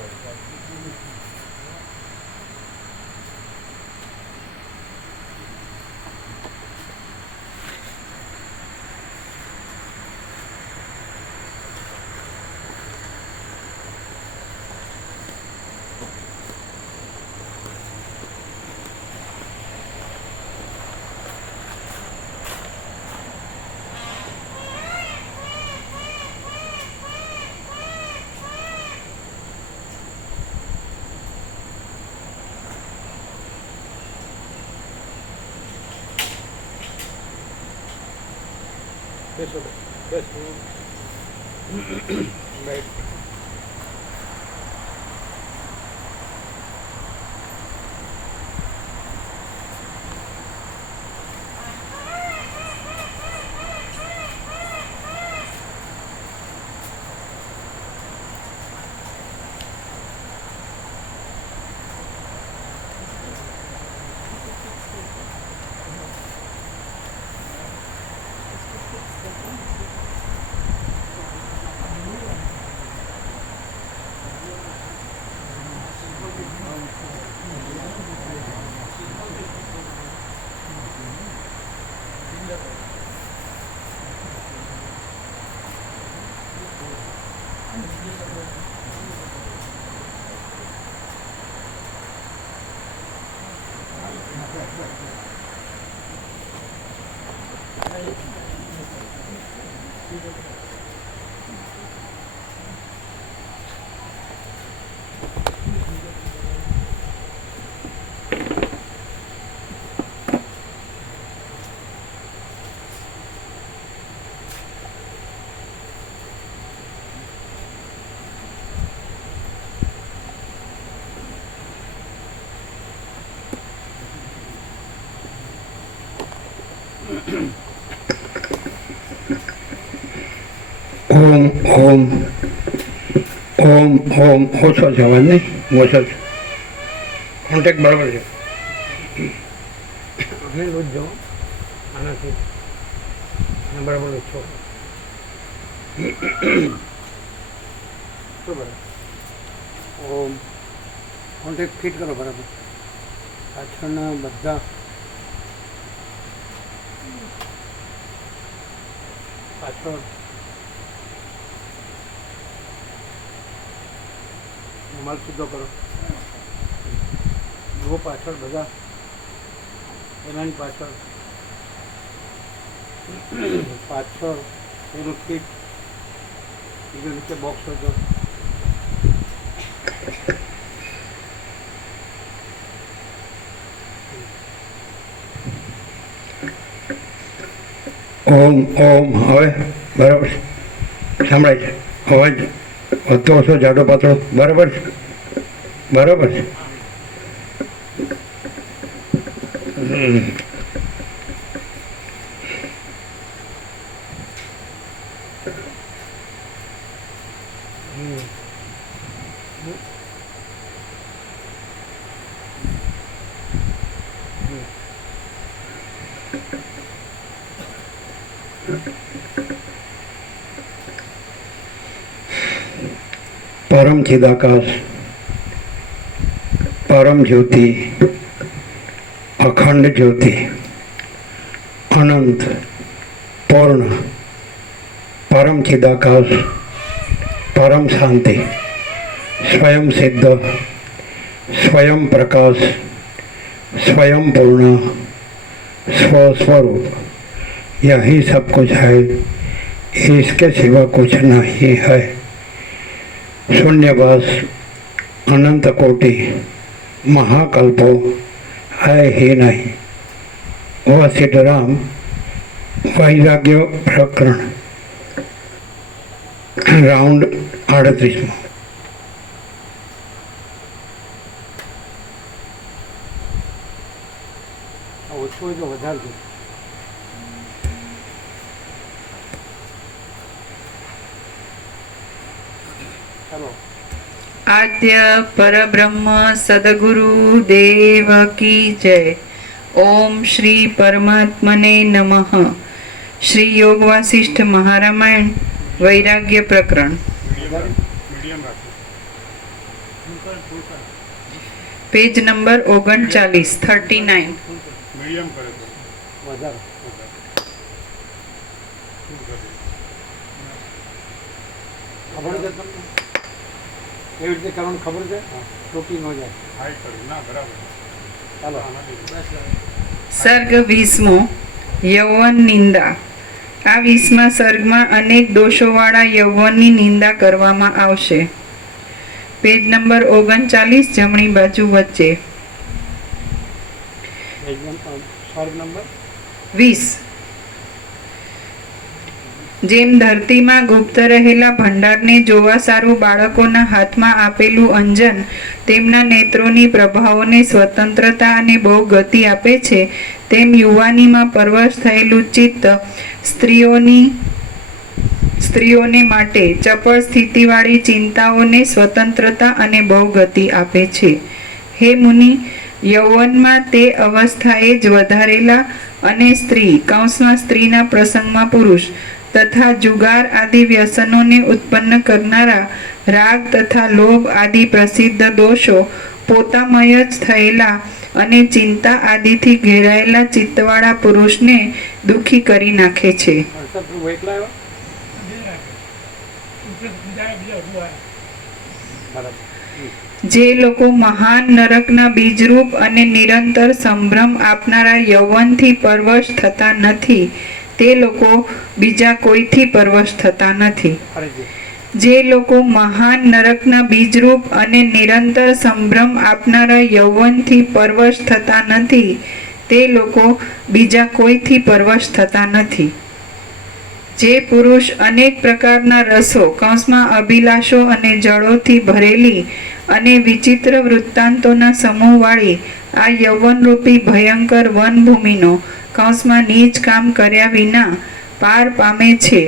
Right. ઓમ ઓમ ઓમ ઓમ ઓછો છે અવાજ નહીં ઓછો છે કોન્ટેક્ટ બરાબર છે રોજ જો આનાથી બરાબર ઓછો બરાબર ઓમ કોન્ટેક્ટ ફિટ કરો બરાબર પાછળના બધા પાછળ રૂમાલ સીધો કરો જુઓ પાછળ બધા એનાની પાછળ પાછળ એનું ફીટ બીજું નીચે બોક્સ હતો ઓમ ઓમ હવે બરાબર સંભળાય છે અવાજ વધતો ઓછો જાડો પાતળો બરાબર છે બરાબર છે परम चिदाकाश परम ज्योति अखंड ज्योति अनंत पूर्ण परम चिदाकाश परम शांति स्वयं सिद्ध स्वयं प्रकाश स्वयं पूर्ण स्वस्वरूप यही सब कुछ है, इसके सिवा कुछ नहीं है। शून्यवास अनंत कोटि महाकल्पो है ही नहीं। वह सिद्धराम वैराग्य प्रकरण राउंड 38। आद्य परब्रह्म सद्गुरु देव की जय। ओम श्री परमात्मने नमः। श्री योग वासिष्ठ महारामायण वैराग्य प्रकरण। Page number 39, 39. મીડિયમ કરે તો વધારે ખબર છે તમને એવી રીતે કરવાનું ખબર છે ટોકી ન જાય હાઈ કર્યું ના બરાબર ચાલો સર્ગ 20મો યૌવન નિંદા. આ 20મા સર્ગમાં અનેક દોષોવાળા યૌવનની નિંદા કરવામાં આવશે. પેજ નંબર 39, જમણી બાજુ વચ્ચે. સ્વર્ગ નંબર 20. જેમ ધરતીમાં ગુપ્ત રહેલા ભંડારને જોવા સારું બાળકોના હાથમાં આપેલું અંજન તેમના નેત્રોની પ્રભાવોને સ્વતંત્રતા અને બહુ ગતિ આપે છે, તેમ યુવાનીમાં પરવશ થયેલું ચિત્ત સ્ત્રીઓને માટે ચપળ સ્થિતિવાળી ચિંતાઓને સ્વતંત્રતા અને બહુ ગતિ આપે છે. હે મુનિ, યૌવનમાં તે અવસ્થાએ જ વધારેલા અને સ્ત્રીના પ્રસંગમાં પુરુષ તથા જુગાર આદિ વ્યસનોને ઉત્પન્ન કરનારા રાગ તથા લોભ આદિ પ્રસિદ્ધ દોષો પોતામય જ થયેલા અને ચિંતા આદિથી ઘેરાયેલા ચિત્તવાળા પુરુષને દુઃખી કરી નાખે છે. એકલા બરાબર જે લોકો મહાન નરકના બીજરૂપ અને નિરંતર સંભ્રમ આપનારા યૌવનથી પરવશ થતા નથી, તે લોકો બીજા કોઈથી પરવશ થતા નથી. જે લોકો મહાન નરકના બીજરૂપ અને નિરંતર સંભ્રમ આપનારા યૌવનથી પરવશ થતા નથી, તે લોકો બીજા કોઈથી પરવશ થતા નથી. જે પુરુષ અનેક પ્રકારના રસો અભિલાષો અને જળોથી ભરેલી અને વિચિત્ર વૃત્તાંતોના સમૂહવાળી આ યૌવનરૂપી ભયંકર વનભૂમિનો નીચ કામ કર્યા વિના પાર પામે છે,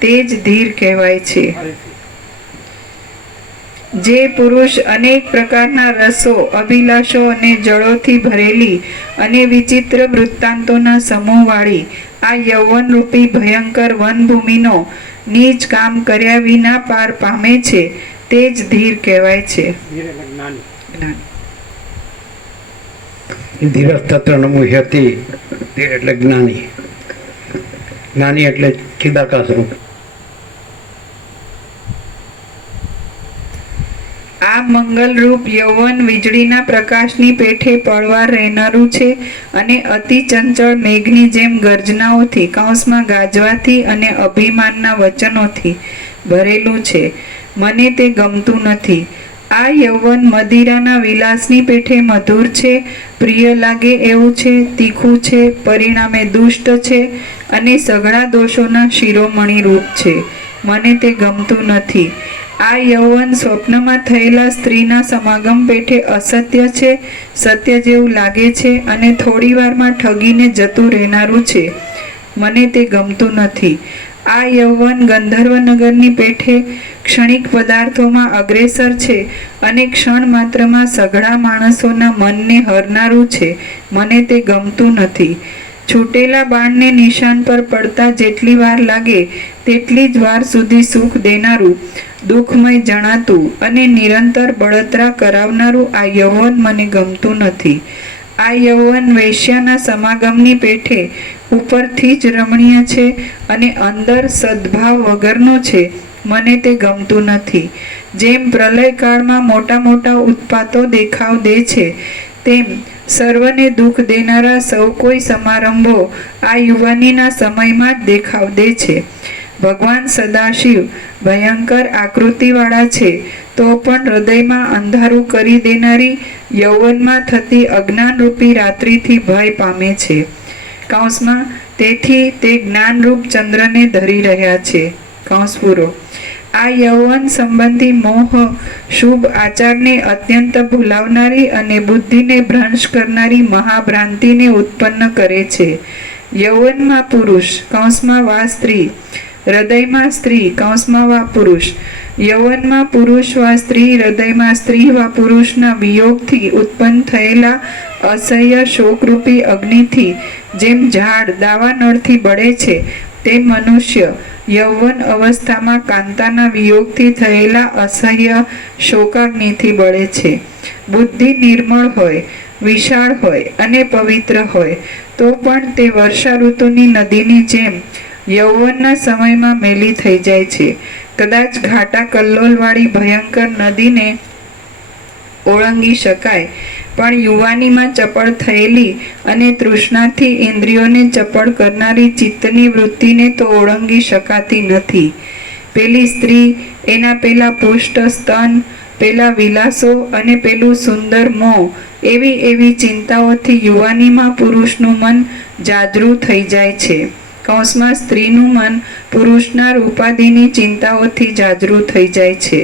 તે જ ધીર કહેવાય છે. જે પુરુષ અનેક પ્રકારના રસો અભિલાષો અને જળોથી ભરેલી અને વિચિત્ર વૃત્તાંતોના સમૂહવાળી આ યૌવનરૂપી ભયંકર વનભૂમિનો નીચ કામ કર્યા વિના પાર પામે છે, તે જ ધીર કહેવાય છે. ધીરજ તત્ર નમુહ્યતિ. ધીર એટલે જ્ઞાની. જ્ઞાની એટલે ચિદાકાશનું. આ મંગલરૂપ યૌવન વીજળીના પ્રકાશની પેઠે પળવાર રહેનારું છે અને અતિ ચંચળ મેઘની જેમ ગર્જનાઓથી ગાજવાથી અને અભિમાનના વચનોથી ભરેલું છે. મને તે ગમતું નથી. આ યૌવન મદિરાના વિલાસની પેઠે મધુર છે, પ્રિય લાગે એવું છે, તીખું છે, પરિણામે દુષ્ટ છે અને સઘળા દોષોના શિરોમણી રૂપ છે. મને તે ગમતું નથી. આ યૌવન સ્વપ્નમાં થયેલા સ્ત્રીના સમાગમ પેઠે અસત્ય છે, સત્ય જેવું લાગે છે અને થોડી વારમાં ઠગીને જતું રહેનારું છે. મને તે ગમતું નથી. આ યૌવન ગંધર્વનગરની પેઠે ક્ષણિક પદાર્થોમાં અગ્રેસર છે અને ક્ષણ માત્રમાં સઘળા માણસોના મનને હરનારું છે. મને તે ગમતું નથી. છૂટેલા બાણને નિશાન પર પડતા જેટલી વાર લાગે તેટલી જ વાર સુધી સુખ દેનારું, દુઃખમય જણાતું અને નિરંતર બળતરા કરાવનારું આ યૌવન મને ગમતું નથી. આ યૌવન વેશ્યાના સમાગમની પેઠે ઉપરથી જ રમણીય છે અને અંદર સદ્ભાવ વગરનો છે. મને તે ગમતું નથી. જેમ પ્રલયકાળમાં મોટા મોટા ઉત્પાતો દેખાવ દે છે, તેમ સર્વને દુઃખ દેનારા સૌ કોઈ સમારંભો આ યુવાનીના સમયમાં જ દેખાવ દે છે. ભગવાન સદાશિવ ભયંકર આકૃતિવાળા છે, તો પણ હૃદયમાં અંધારું કરી દેનારી યૌવનમાં થતી અજ્ઞાનરૂપી રાત્રિથી ભય પામે છે. તેથી તે જ્ઞાનરૂપ ચંદ્રને ધરી રહ્યા છે. આ યૌવન સંબંધી મોહ શુભ આચારને અત્યંત ભૂલાવનારી અને બુદ્ધિને ભ્રંશ કરનારી મહાભ્રાંતિને ઉત્પન્ન કરે છે. યૌવનમાં પુરુષ વા સ્ત્રી, હૃદયમાં સ્ત્રી વા પુરુષ. યૌવનમાં પુરુષ વા સ્ત્રી, હૃદયમાં સ્ત્રી વા પુરુષના વિયોગથી ઉત્પન્ન થયેલા અસહ્ય શોકરૂપી અગ્નિથી જેમ ઝાડ દાવાનળથી બળે છે, તે મનુષ્ય યૌવન અવસ્થામાં કાંતાના વિયોગથી થયેલા અસહ્ય શોકાગ્નિથી બળે છે. બુદ્ધિ નિર્મળ હોય, વિશાળ હોય અને પવિત્ર હોય તો પણ તે વર્ષા ઋતુની નદીની જેમ યૌવનના સમયમાં મેલી થઈ જાય છે. કદાચ ઘાટા કલ્લોલવાળી ભયંકર નદીને ઓળંગી શકાય, પણ યુવાનીમાં ચપળ થયેલી અને તૃષ્ણાથી ઇન્દ્રિયોને ચપળ કરનારી ચિત્તની વૃત્તિને તો ઓળંગી શકાતી નથી. પેલી સ્ત્રી, એના પેલા પુષ્ટ સ્તન, પેલા વિલાસો અને પેલું સુંદર મોં, એવી ચિંતાઓથી યુવાનીમાં પુરુષનું મન જાજરૂ થઈ જાય છે. કૌંસમાં સ્ત્રીનું મન પુરુષના રૂપાદિની ચિંતાઓથી જાજરૂ થઈ જાય છે.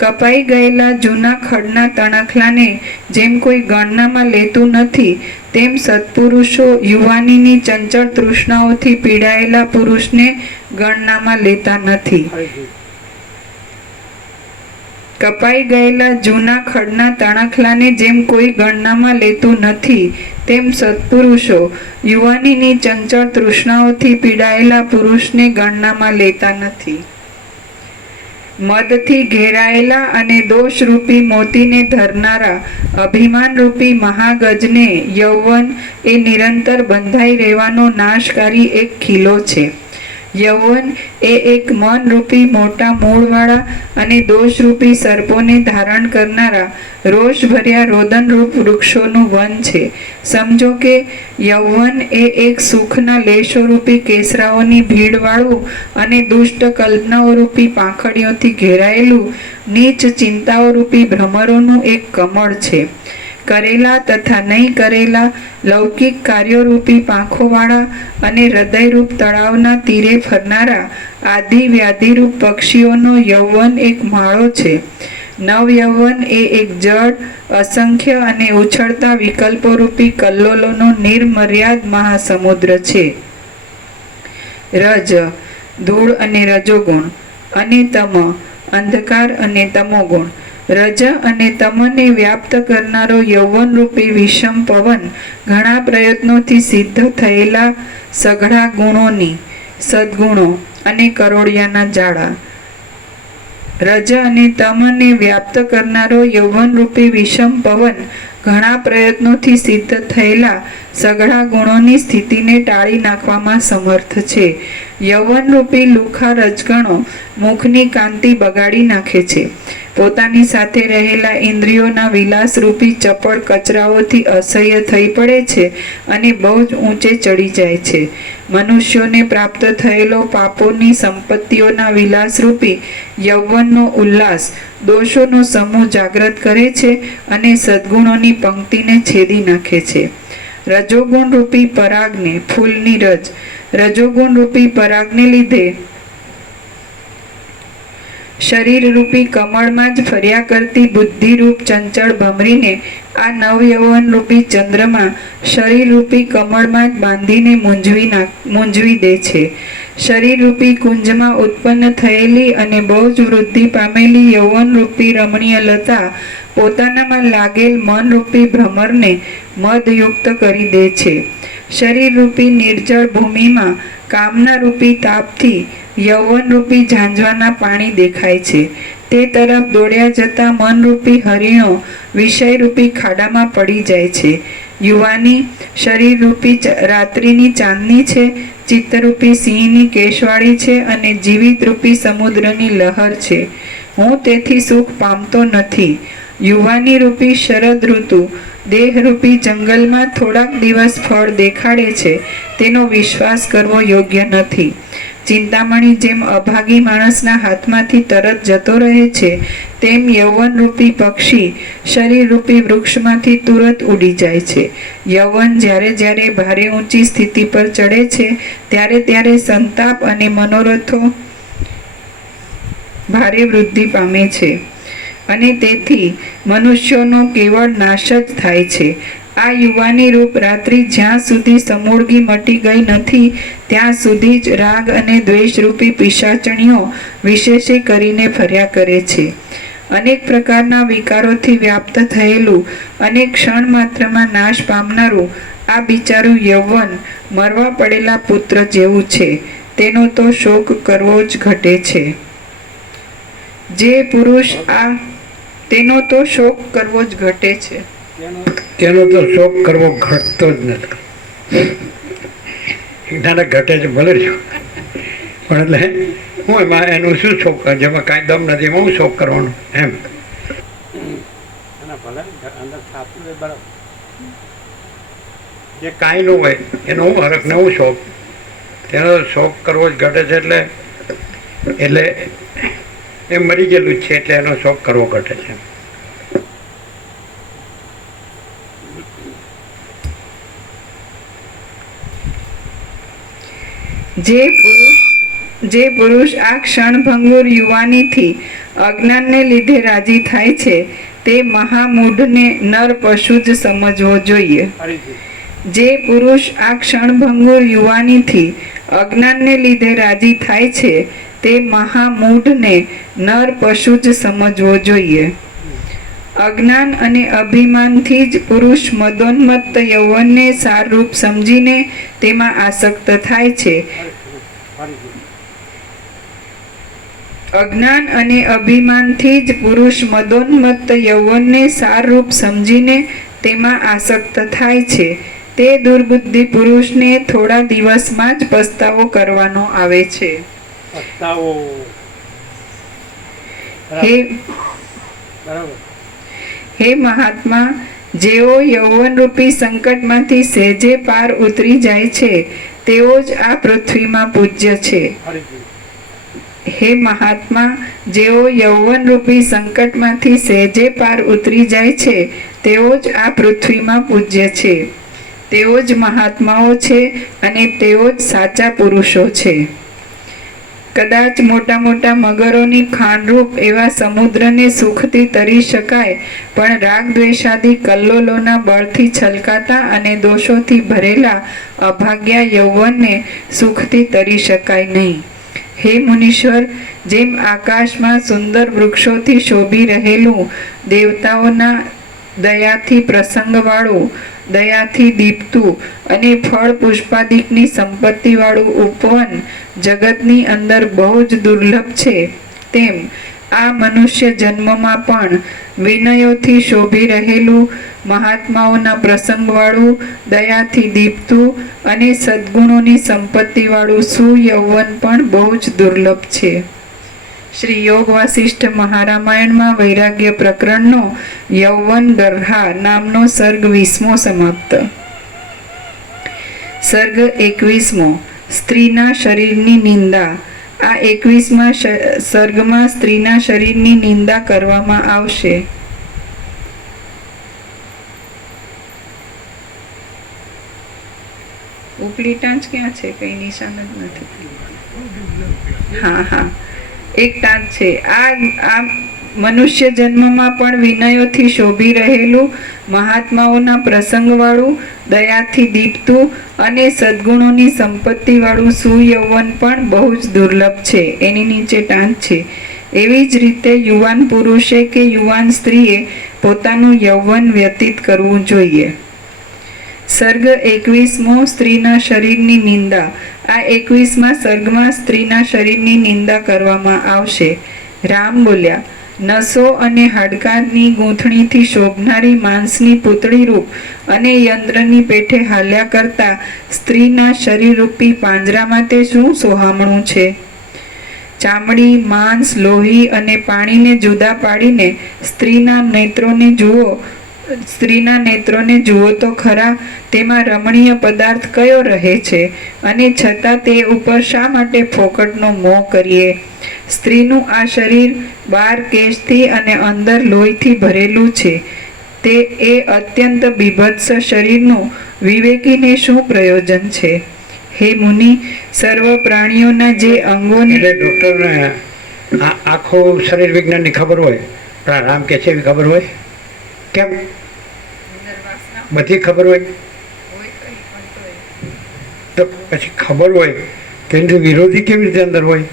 કપાઈ ગયેલા જૂના ખડના તણખલાને જેમ કોઈ ગણનામાં લેતું નથી, તેમ સત્પુરુષો યુવાનીની ચંચળ તૃષ્ણાઓથી પીડાયેલા પુરુષને ગણનામાં લેતા નથી. કપાઈ ગયેલા જૂના ખડના તણખલાને જેમ કોઈ ગણનામાં લેતું નથી, તેમ સત્પુરુષો યુવાનીની ચંચળ તૃષ્ણાઓથી પીડાયેલા પુરુષને ગણનામાં લેતા નથી. મદથી ઘેરાયેલા અને દોષરૂપી મોતીને ધરનારા અભિમાનરૂપી મહાગજને યૌવન એ નિરંતર બંધાઈ રહેવાનો નાશકારી એક ખીલો છે. યૌવન એ એક મનરૂપી મોટા મૂળવાળા અને દોષરૂપી સર્પોને ધારણ કરનારા રોષભર્યા રોદનરૂપ વૃક્ષોનું વન છે. સમજો કે યૌવન એ એક સુખના લેશોરૂપી કેસરાઓની ભીડવાળું અને દુષ્ટ કલ્પનાઓરૂપી પાંખડીઓથી ઘેરાયેલું નીચ ચિંતાઓરૂપી ભ્રમરોનું એક કમળ છે. કરેલા તથા નહીં કરેલા લૌકિક કાર્યોરૂપી પાંખોવાળા અને હૃદયરૂપ તળાવના તીરે ફરનારા આદિ વ્યાધિરૂપ પક્ષીઓનો યૌવન એક માળો છે. નવ યૌવન એ એક જળ, અસંખ્ય અને ઉછળતા વિકલ્પોરૂપી કલ્લોલોનો નિર્મર્યાદ મહાસમુદ્ર છે. રજ, ધૂળ અને રજોગુણ, અને તમ, અંધકાર અને તમોગુણ. રજ અને તમને વ્યાપ્ત કરનારો યૌવનરૂપી વિષમ પવન ઘણા પ્રયત્નોથી સિદ્ધ થયેલા સઘળા ગુણોની, સદ્ગુણો અને કરોડિયાના જાળા. રજ અને તમને વ્યાપ્ત કરનારો યૌવનરૂપી વિષમ પવન ઘણા પ્રયત્નોથી સિદ્ધ થયેલા સઘળા ગુણોની સ્થિતિને ટાળી નાખવામાં સમર્થ છે. યૌવનરૂપી લુખા રજગણો મુખની કાંતિ બગાડી નાખે છે. પોતાની સાથે રહેલા ઇન્દ્રિયોના વિલાસરૂપી ચપળ કચરાઓથી અસહ્ય થઈ પડે છે અને બહુ જ ઊંચે ચડી જાય છે. મનુષ્યોને પ્રાપ્ત થયેલો પાપોની સંપત્તિઓના વિલાસરૂપી યૌવનનો ઉલ્લાસ દોષોનો સમૂહ જાગ્રત કરે છે અને સદ્ગુણોની પંક્તિને છેદી નાખે છે. રજોગુણ રૂપી પરાગને, ફૂલની રજ, રજોગુણ રૂપી પરાગને લીધે શરીરરૂપી કમળમાં જ ફર્યા કરતી બુદ્ધિરૂપ ચંચળ ભમરીને આ નવયૌવન રૂપી ચંદ્રમાં શરીરરૂપી કમળમાં જ બાંધીને મૂંઝવી દે છે. શરીરરૂપી કુંજમાં ઉત્પન્ન થયેલી અને બહુ જ વૃદ્ધિ પામેલી યૌવનરૂપી રમણીય લતા પોતાનામાં લાગેલ મનરૂપી ભ્રમરને મદયુક્ત કરી દે છે. શરીરરૂપી નિર્જળ ભૂમિમાં કામનારૂપી તાપથી યૌવનરૂપી ઝાંઝવાના પાણી દેખાય છે. તે તરફ દોડ્યા જતા મનરૂપી હરિણો વિષયરૂપી ખાડામાં પડી જાય છે. યુવાની શરીરરૂપી રાત્રિની ચાંદની છે, ચિત્તરૂપી સિંહની કેશવાળી છે અને જીવિતરૂપી સમુદ્રની લહર છે. હું તેથી સુખ પામતો નથી. યુવાની રૂપી શરદ ઋતુ દેહરૂપી જંગલમાં થોડાક દિવસ ફળ દેખાડે છે, તેનો વિશ્વાસ કરવો યોગ્ય નથી. ચિંતામણી જેમ અભાગી માણસના હાથમાંથી તરત જતો રહે છે, તેમ યૌવનરૂપી પક્ષી શરીરરૂપી વૃક્ષમાંથી તુરત ઉડી જાય છે. યૌવન જ્યારે જ્યારે ભારે ઊંચી સ્થિતિ પર ચડે છે, ત્યારે ત્યારે સંતાપ અને મનોરથો ભારે વૃદ્ધિ પામે છે અને તેથી મનુષ્યોનો કેવળ નાશ જ થાય છે. આ યુવાની રૂપ રાત્રિ જ્યાં સુધી સમૂળગી મટી ગઈ નથી, ત્યાં સુધી જ રાગ અને દ્વેષરૂપી પિશાચણીઓ વિશેષે કરીને ફર્યા કરે છે. અનેક પ્રકારના વિકારોથી વ્યાપ્ત થયેલું અને ક્ષણ માત્રમાં નાશ પામનારું આ બિચારું યૌવન મરવા પડેલા પુત્ર જેવું છે. તેનો તો શોક કરવો જ ઘટે છે. જે પુરુષ તેનો તો શોક કરવો જ ઘટે છે. તેનો તો શોક કરવો ઘટતો જ નથી. નાના ઘટે છે ભલે રહ્યો, પણ એટલે હું એમાં એનું શું શોક, જેમાં કાંઈ દમ નથી એમાં હું શોક કરવાનો એમ. ભલે અંદર સાચું છે બરાબર. જે કાંઈ ન હોય એનો હું હરખ ને હું શોખ, તેનો શોખ કરવો જ ઘટે છે. એટલે એ મરી ગયેલું જ છે એટલે એનો શોખ કરવો ઘટે છે. જે પુરુષ આ ક્ષણભંગુર યુવાનીથી અજ્ઞાનને લીધે રાજી થાય છે તે મહામૂઢને નર પશુ જ સમજવો જોઈએ. જે પુરુષ આ ક્ષણભંગુર યુવાનીથી અજ્ઞાનને લીધે રાજી થાય છે તે મહામૂઢને નર પશુ જ સમજવો જોઈએ. અજ્ઞાન અને અભિમાનથી જ પુરુષ મદોન્મત્ત યૌવનને સારરૂપ સમજીને તેમાં આસક્ત થાય છે. અજ્ઞાન અને અભિમાનથી જ પુરુષ મદોન્મત્ત યૌવનને સારરૂપ સમજીને તેમાં આસક્ત થાય છે. તે દુર્બુદ્ધિ પુરુષને થોડા દિવસમાં જ પસ્તાવો કરવાનો આવે છે. હે મહાત્મા, જેઓ યૌવનરૂપી સંકટમાંથી સહેજે પાર ઉતરી જાય છે તેઓ જ આ પૃથ્વીમાં પૂજ્ય છે. હે મહાત્મા, જેઓ યૌવનરૂપી સંકટમાંથી સહેજે પાર ઉતરી જાય છે તેઓ જ આ પૃથ્વીમાં પૂજ્ય છે. તેઓ જ મહાત્માઓ છે અને તેઓ જ સાચા પુરુષો છે. કદાચ મોટા મોટા મગરોની ખાંડરૂપ એવા સમુદ્રને સુખથી તરી શકાય, પણ રાગ દ્વેષાદી કલ્લોલોના બળથી છલકાતા અને દોષોથી ભરેલા અભાગ્યા યૌવનને સુખથી તરી શકાય નહીં. હે મુનીશ્વર, જેમ આકાશમાં સુંદર વૃક્ષોથી શોભી રહેલું, દેવતાઓના દયાથી પ્રસંગવાળું, દયાથી દીપતું અને ફળ પુષ્પાદિકની સંપત્તિવાળું ઉપવન જગતની અંદર બહુ જ દુર્લભ છે, તેમ આ મનુષ્ય જન્મમાં પણ વિનયોથી શોભી રહેલું, મહાત્માઓના પ્રસંગવાળું, દયાથી દીપતું અને સદ્ગુણોની સંપત્તિવાળું સુયૌવન પણ બહુ જ દુર્લભ છે. શ્રી યોગ વાસિષ્ઠ મહારામાયણમાં વૈરાગ્ય પ્રકરણનો યૌવન ગર્હા નામનો સર્ગ 20મો સમાપ્ત. સર્ગ 21મો, સ્ત્રીના શરીરની નિંદા. આ 21મા સર્ગમાં સ્ત્રીના શરીરની નિંદા કરવામાં આવશે. ઉપલી ટાંચ ક્યાં છે? કઈ નિશાન જ નથી. હા, એક ટાંચ છે. આ મનુષ્ય જન્મમાં પણ વિનયોથી શોભી રહેલું, મહાત્માઓના પ્રસંગવાળું, દયાથી દીપતું અને સદ્ગુણોની સંપત્તિવાળું સુયૌવન પણ બહુ જ દુર્લભ છે. એની નીચે ટાંચ છે. એવી જ રીતે યુવાન પુરુષે કે યુવાન સ્ત્રીએ પોતાનું યૌવન વ્યતીત કરવું જોઈએ. સર્ગ 21મો, સ્ત્રીના શરીરની નિંદા. આ 21મા સર્ગમાં સ્ત્રીના શરીરની નિંદા કરવામાં આવશે. રામ બોલ્યા, નસો અને હાડકાની ગૂંથણીથી શોભનારી માંસની પૂતળી રૂપ અને યંત્રની પેઠે હાલ્યા કરતા સ્ત્રીના શરીરરૂપી પાંજરામાં તે શું સોહામણું છે? ચામડી, માંસ, લોહી અને પાણીને જુદા પાડીને સ્ત્રીના નેત્રોને જુઓ તો ખરા, તેમાં રમણીય પદાર્થ કયો રહે છે? અને છતાં તે ઉપર શા માટે ફોકટનો મોહ કરીએ? સ્ત્રીનું આ શરીર બહાર કેશથી અને અંદર લોહીથી ભરેલું છે. તે એ અત્યંત બીભત્સ શરીરનું વિવેકીને શું પ્રયોજન છે? હે મુનિ, સર્વ પ્રાણીઓના જે અંગોને ડોક્ટરને આખું શરીર વિજ્ઞાનની ખબર હોય, પણ રામ કે છે એવી ખબર હોય કેમ? બધી ખબર હોય તો પછી ખબર હોય તો એની વિરોધી કેવી રીતે અંદર હોય?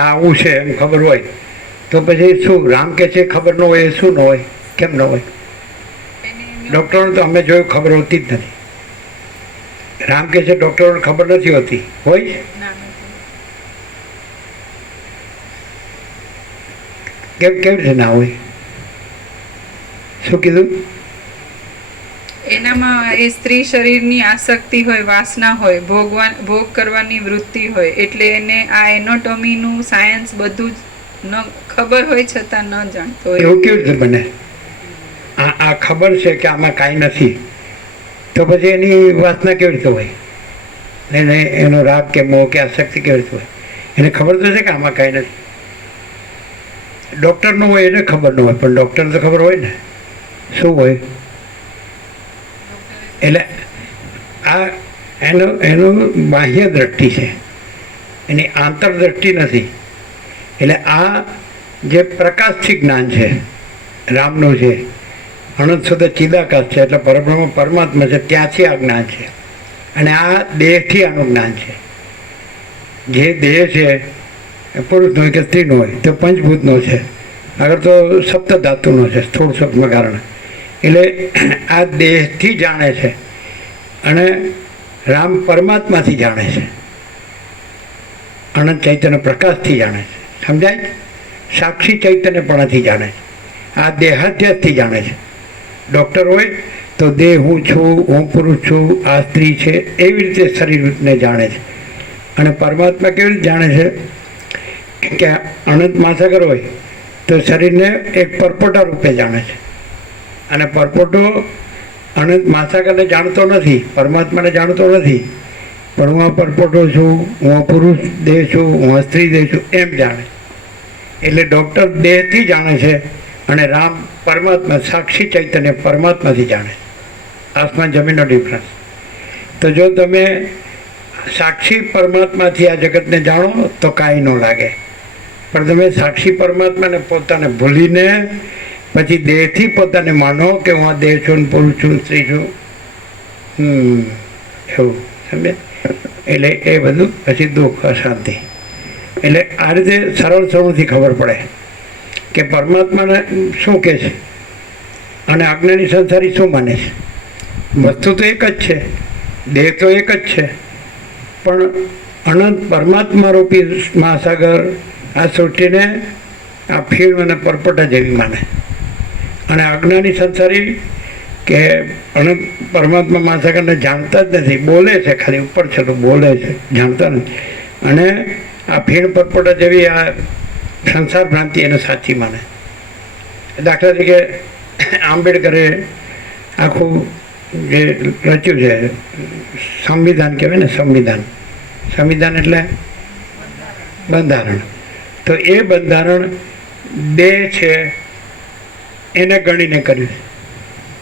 આવું છે એમ ખબર હોય તો પછી શું રામ કે છે ખબર ન હોય? એ શું ન હોય? કેમ ન હોય? ડૉક્ટરોને તો અમે જોયું ખબર હોતી જ નથી. રામ કે છે ડૉક્ટરોને ખબર નથી હોતી. હોય કેવી રીતે ના હોય? શું કીધું? એનામાં એ સ્ત્રી શરીરની આસક્તિ હોય, વાસના હોય, ભોગ કરવાની વૃત્તિ હોય, એટલે એને આ એનોટોમીનું સાયન્સ બધું જ ન ખબર હોય છતાં ન જાણતો હોય. એવું કેવી રીતે બને? આ ખબર છે કે આમાં કાંઈ નથી, તો પછી એની વાસના કેવી રીતે હોય? એને એનો રાગ કે મોહ કે આસક્તિ કેવી રીતે હોય? એને ખબર તો છે કે આમાં કાંઈ નથી. ડૉક્ટરનો હોય એને ખબર ન હોય, પણ ડૉક્ટરને તો ખબર હોય ને શું હોય. એટલે આ એનું બાહ્ય દ્રષ્ટિ છે, એની આંતરદ્રષ્ટિ નથી. એટલે આ જે પ્રકાશથી જ્ઞાન છે રામનું છે, અનંત શુદ્ધ ચિદાકાશ છે, એટલે પરબ્રહ્મ પરમાત્મા છે, ત્યાંથી આ જ્ઞાન છે. અને આ દેહથી આનું જ્ઞાન છે. જે દેહ છે એ પુરુષનો હોય કે સ્ત્રીનો હોય તો પંચભૂતનો છે, આગળ તો સપ્ત ધાતુનો છે, સ્થૂળ સૂક્ષ્મ કારણ. એટલે આ દેહથી જાણે છે અને રામ પરમાત્માથી જાણે છે, અનંત ચૈતન્ય પ્રકાશથી જાણે છે. સમજાય? સાક્ષી ચૈતન્યપણાથી જાણે છે, આ દેહાધ્યાસથી જાણે છે. ડૉક્ટર હોય તો દેહ હું છું, હું પુરુષ છું, આ સ્ત્રી છે, એવી રીતે શરીરને જાણે છે. અને પરમાત્મા કેવી રીતે જાણે છે કે અનંત મહાસાગર હોય તો શરીરને એક પરપોટા રૂપે જાણે છે. અને પરપોટો અનંત મહાસાગરને જાણતો નથી, પરમાત્માને જાણતો નથી, પણ હું આ પરપોટો છું, હું આ પુરુષ દેહ છું, હું આ સ્ત્રી દેહ છું, એમ જાણે. એટલે ડૉક્ટર દેહથી જાણે છે અને રામ પરમાત્મા સાક્ષી ચૈતન્ય પરમાત્માથી જાણે. આસમાન જમીનનો ડિફરન્સ. તો જો તમે સાક્ષી પરમાત્માથી આ જગતને જાણો તો કાંઈ ન લાગે, પણ તમે સાક્ષી પરમાત્માને પોતાને ભૂલીને પછી દેહથી પોતાને માનો કે હું આ દેહ છું, પુરુષ છું, સ્ત્રી છું, એવું સમજે? એટલે એ બધું પછી દુઃખ, અશાંતિ. એટલે આ રીતે સરળથી ખબર પડે કે પરમાત્માને શું કહે છે અને અજ્ઞાની સંસારી શું માને છે. વસ્તુ તો એક જ છે, દેહ તો એક જ છે, પણ અનંત પરમાત્મા રૂપી મહાસાગર આ સૃષ્ટિને આ ફીણ અને પરપોટા જેવી માને. અને અજ્ઞાની સંસારી કે અનંત પરમાત્મા મહાસાગરને જાણતા જ નથી, બોલે છે ખાલી, ઉપર છેલ્લું બોલે છે, જાણતા નથી. અને આ ફીણ પરપોટા જેવી આ સંસાર ભ્રાંતિ એને સાચી માને. દાખલા તરીકે આંબેડકરે આખું જે રચ્યું છે સંવિધાન કહેવાય ને, સંવિધાન એટલે બંધારણ. તો એ બંધારણ દેહ છે એને ગણીને કર્યું,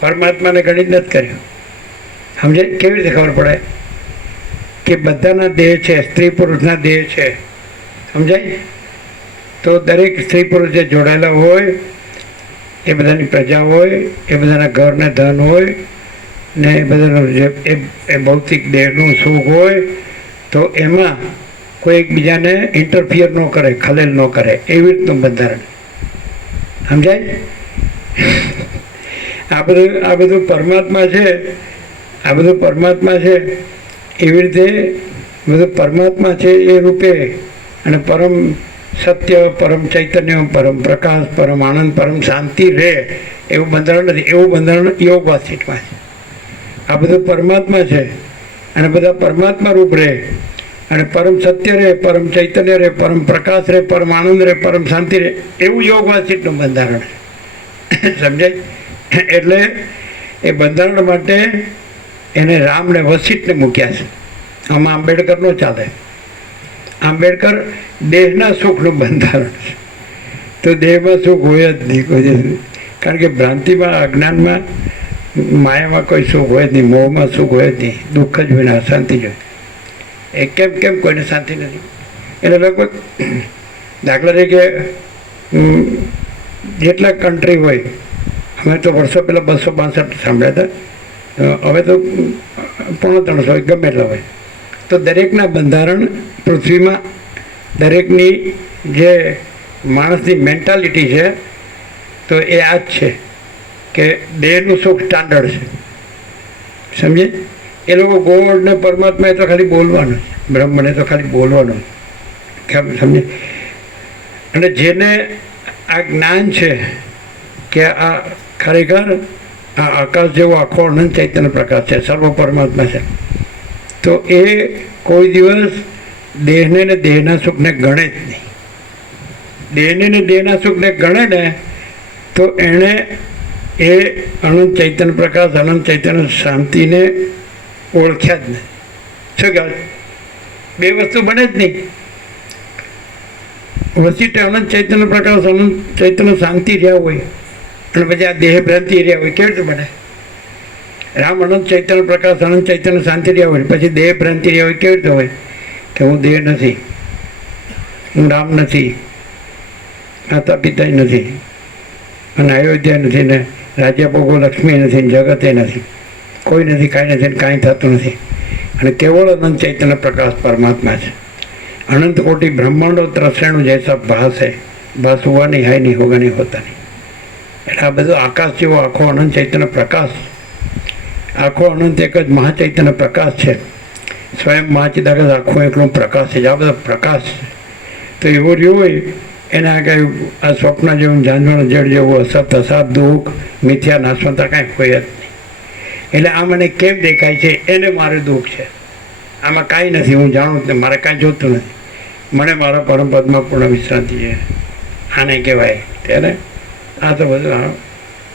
પરમાત્માને ગણીને નથી કર્યું. સમજે? કેવી રીતે ખબર પડે કે બધાના દેહ છે, સ્ત્રી પુરુષના દેહ છે? સમજાય? તો દરેક સ્ત્રી પુરુષ જે જોડાયેલા હોય એ બધાની પ્રજા હોય, એ બધાના ઘરને ધન હોય ને એ બધાનું જે એ ભૌતિક દેહનું સુખ હોય, તો એમાં કોઈ એકબીજાને ઇન્ટરફિયર ન કરે, ખલેલ ન કરે, એવી રીતનું બંધારણ. સમજાય? આ બધું પરમાત્મા છે, આ બધું પરમાત્મા છે. એવી રીતે બધું પરમાત્મા છે એ રૂપે અને પરમ સત્ય, પરમ ચૈતન્ય, પરમ પ્રકાશ, પરમ આનંદ, પરમ શાંતિ રહે એવું બંધારણ નથી. એવું બંધારણ યોગ વાસિતમાં છે. આ બધું પરમાત્મા છે અને બધા પરમાત્મા રૂપ રહે અને પરમ સત્ય રહે, પરમ ચૈતન્ય રહે, પરમ પ્રકાશ રહે, પરમ આનંદ રહે, પરમ શાંતિ રહે, એવું યોગ વાસિતનું બંધારણ છે. સમજાય? એટલે એ બંધારણ માટે એને રામને વસિષ્ઠને મૂક્યા છે. આમાં આંબેડકર નો ચાલે. આંબેડકર દેહના સુખનું બંધારણ છે. તો દેહમાં સુખ હોય જ નહીં કોઈ દિવસ, કારણ કે ભ્રાંતિમાં, અજ્ઞાનમાં, માયામાં કોઈ સુખ હોય જ નહીં, મોહમાં સુખ હોય જ નહીં, દુઃખ જ હોય ને અશાંતિ જ હોય. એ કેમ કોઈને શાંતિ નથી? એટલે લગભગ દાખલા તરીકે જેટલા કન્ટ્રી હોય, અમે તો વર્ષો પહેલાં 262 સાંભળ્યા હતા, હવે તો 350 હોય, ગમે એટલા હોય. તો દરેકના બંધારણ પૃથ્વીમાં, દરેકની જે માણસની મેન્ટાલિટી છે તો એ આ જ છે કે દેહનું સુખ સ્ટાન્ડર્ડ છે. સમજે? એ લોકો ગોળ ને પરમાત્મા એ તો ખાલી બોલવાનું છે, બ્રહ્મને તો ખાલી બોલવાનું, સમજે? અને જેને આ જ્ઞાન છે કે આ ખરેખર આ આકાશ જેવો આખો અનંત ચૈતન્ય પ્રકાશ છે, સર્વ પરમાત્મા છે. તો એ કોઈ દિવસ દેહને ને દેહના સુખને ગણે જ નહીં. દેહને ને દેહના સુખને ગણે ને તો એણે એ અનંત ચૈતન્ય પ્રકાશ, અનંત ચૈતન્ય શાંતિને ઓળખ્યા જ નહીં. શું કહેવાય? બે વસ્તુ બને જ નહીં. વસીટે અનંત ચૈતન્ય પ્રકાશ, અનંત ચૈતન્ય શાંતિ રહ્યા હોય અને પછી આ દેહ ભ્રાંતિ રહ્યા હોય, કેવી રીતે બને? રામ અનંત ચૈતન્ય પ્રકાશ, અનંત ચૈતન્ય શાંતિ રહ્યા હોય, પછી દેહ ભ્રાંતિ રહ્યા હોય, કેવી રીતે હોય? કે હું દેહ નથી, હું રામ નથી, માતા પિતા નથી, અને અયોધ્યા નથી, ને રાજ્ય ભોગો લક્ષ્મી નથી, ને જગતે નથી, કોઈ નથી, કાંઈ નથી, કાંઈ થતું નથી. અને કેવળ અનંત ચૈતન્ય પ્રકાશ પરમાત્મા છે. अनंत कोटि ब्रह्मांडो त्रसेणु जैसा भास है, भास हुआ नहीं, है नहीं, होगा नहीं, होता नहीं. એટલે આ બધું આકાશ જેવો આખો અનંત ચૈતન્ય પ્રકાશ, આખો અનંત એક જ મહાચૈતન્ય પ્રકાશ છે. સ્વયં મહાચિદાકાશ આખો એકલો પ્રકાશ છે. આ બધો પ્રકાશ છે. તો એવો રહ્યો હોય એને આ કંઈ આ સ્વપ્ન જેવું, જાનવર જળ જેવું, અસત અસાપ, દુઃખ, મિથ્યા, નાશવંતા કાંઈ હોય જ નહીં. એટલે આ મને કેમ દેખાય છે એને મારું દુઃખ છે. આમાં કાંઈ નથી, હું જાણું જ નહીં, મારે કાંઈ જોતું નથી. મને મારા પરમપદમાં પૂર્ણ વિશ્રાંતિ છે. આને કહેવાય ત્યારે આ તો બધું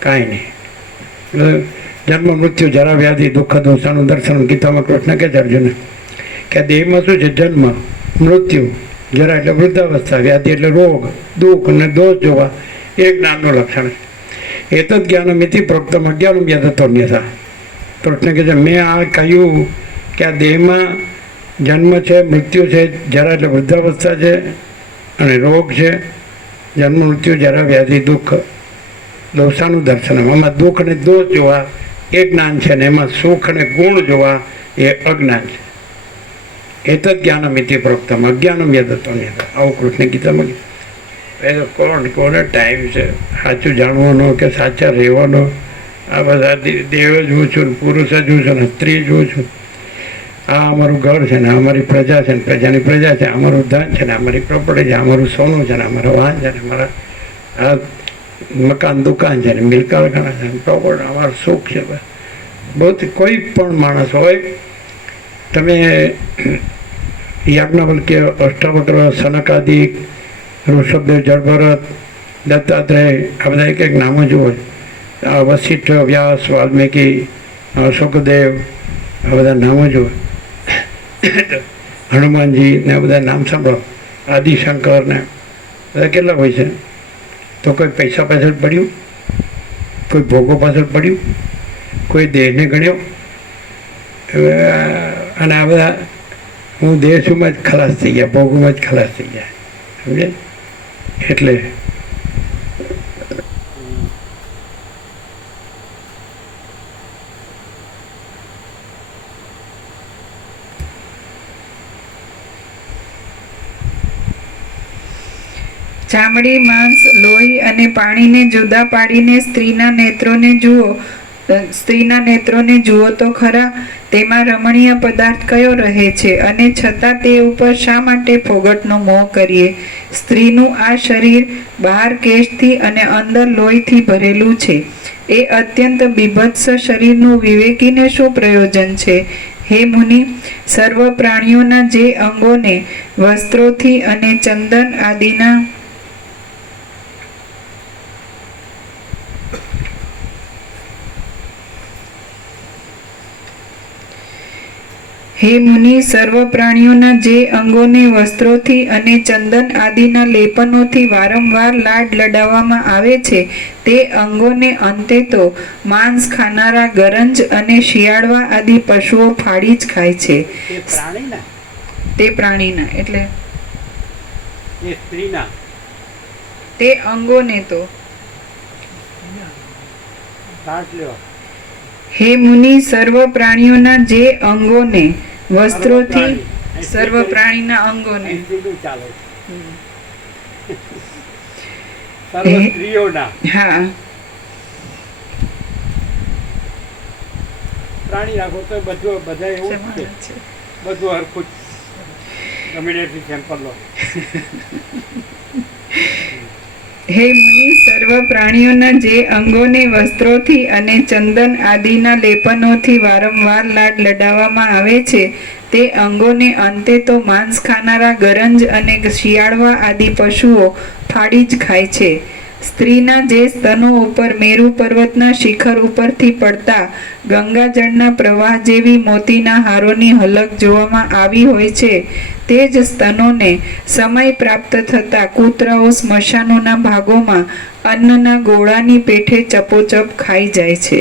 કાંઈ નહીં. જન્મ મૃત્યુ જરા વ્યાધિ દુઃખ દોષાનું દર્શન. ગીતામાં કૃષ્ણ કહે છે અર્જુન કે આ દેહમાં શું છે? જન્મ, મૃત્યુ, જરા એટલે વૃદ્ધાવસ્થા, વ્યાધિ એટલે રોગ, દુઃખ અને દોષ જોવા એ જ્ઞાનનું લક્ષણ છે. એતદ જ્ઞાનમિતિ પ્રોક્તમ અજ્ઞાનમ યથાન્યથા. કૃષ્ણ કહે છે મેં આ કહ્યું કે આ દેહમાં જન્મ છે, મૃત્યુ છે, જરા એટલે વૃદ્ધાવસ્થા છે, અને રોગ છે. જન્મ મૃત્યુ જરા વ્યાધિ દુઃખ દોષાનું દર્શન. આમાં દુઃખ અને દોષ જોવા એ જ્ઞાન છે, ને એમાં સુખ અને ગુણ જોવા એ અજ્ઞાન છે. એતદ જ્ઞાનમિતિ પ્રોક્તમ અજ્ઞાનમ યથાન્યથા. આવું કૃષ્ણ ગીતામાં કીધું. કોણ કોને ટાઈમ છે સાચું જાણવાનો કે સાચા રહેવાનો? આ બધા દેવ જ હું છું, પુરુષ જ હું છું, ને સ્ત્રી જ હું છું. આ અમારું ઘર છે ને અમારી પ્રજા છે, ને પ્રજાની પ્રજા છે, અમારું ધન છે ને અમારી પ્રોપર્ટી છે, અમારું સોનું છે ને અમારા વાહન છે, ને અમારા આ મકાન દુકાન છે, ને મિલકત ઘણા છે, પ્રોપર્ટી અમારું સુખ છે. બહુ કોઈ પણ માણસ હોય, તમે યાજ્ઞવલ્ક્ય, અષ્ટાવક્ર, સનકાદિક, ઋષભદેવ, જળભરત, દત્તાત્રેય, આ બધા એક એક નામો જુઓ. વશિષ્ઠ, વ્યાસ, વાલ્મીકી, સુખદેવ, આ બધા નામો જુઓ. હનુમાનજી ને આ બધા નામ સાંભળો. આદિશંકર ને બધા કેટલા હોય છે? તો કોઈ પૈસા પાછળ પડ્યું, કોઈ ભોગો પાછળ પડ્યું, કોઈ દેહને ગણ્યો. અને આ બધા હું દેહમાં જ ખલાસ થઈ ગયા, ભોગોમાં જ ખલાસ થઈ ગયા. સમજે? એટલે ચામડી, માંસ, લોહી અને પાણીને જુદા પાડીને સ્ત્રીના નેત્રોને જુઓ તો ખરા. તેમાં રમણીય પદાર્થ કયો રહે છે? અને છતાં તે ઉપર શા માટે ફોગટનો મોહ કરીએ? સ્ત્રીનું આ શરીર બહાર કેશથી અને અંદર લોહીથી ભરેલું છે. એ અત્યંત બીભત્સ શરીરનું વિવેકીને શું પ્રયોજન છે? હે મુનિ, સર્વ પ્રાણીઓના જે અંગોને વસ્ત્રોથી અને ચંદન આદિના હે મુનિ, સર્વ પ્રાણીઓના જે અંગોને વસ્ત્રોથી અને ચંદન આદિના લેપનોથી વારંવાર લાડ લડાવવામાં આવે છે, તે અંગોને અંતે તો માંસ ખાનારા ગરંજ અને શિયાળવા આદિ પશુઓ ફાડી જ ખાય છે. તે પ્રાણીના એટલે તે અંગોને તો. હે મુનિ, સર્વ પ્રાણીઓના જે અંગોને વસ્ત્રોથી, સર્વ પ્રાણીના અંગોને હા પ્રાણી રાખો તો બધું બધા એવું જ છે, બધું હરખું જ. સેમ્પલ લો. હે મુનિ, સર્વ પ્રાણીઓના જે અંગોને વસ્ત્રોથી અને ચંદન આદિના લેપનોથી વારંવાર લાડ લડાવવામાં આવે છે, તે અંગોને અંતે તો માંસ ખાનારા ગરંજ અને શિયાળવા આદિ પશુઓ ફાડી જ ખાય છે. સ્ત્રીના જે સ્તનો ઉપર મેરુ પર્વતના શિખર ઉપરથી પડતા ગંગાજળના પ્રવાહ જેવી મોતીના હારોની હલક જોવામાં આવી હોય છે, તે જ સ્તનોને સમય પ્રાપ્ત થતાં કૂતરાઓ સ્મશાનોના ભાગોમાં અન્નના ગોળાની પેઠે ચપોચપ ખાઈ જાય છે.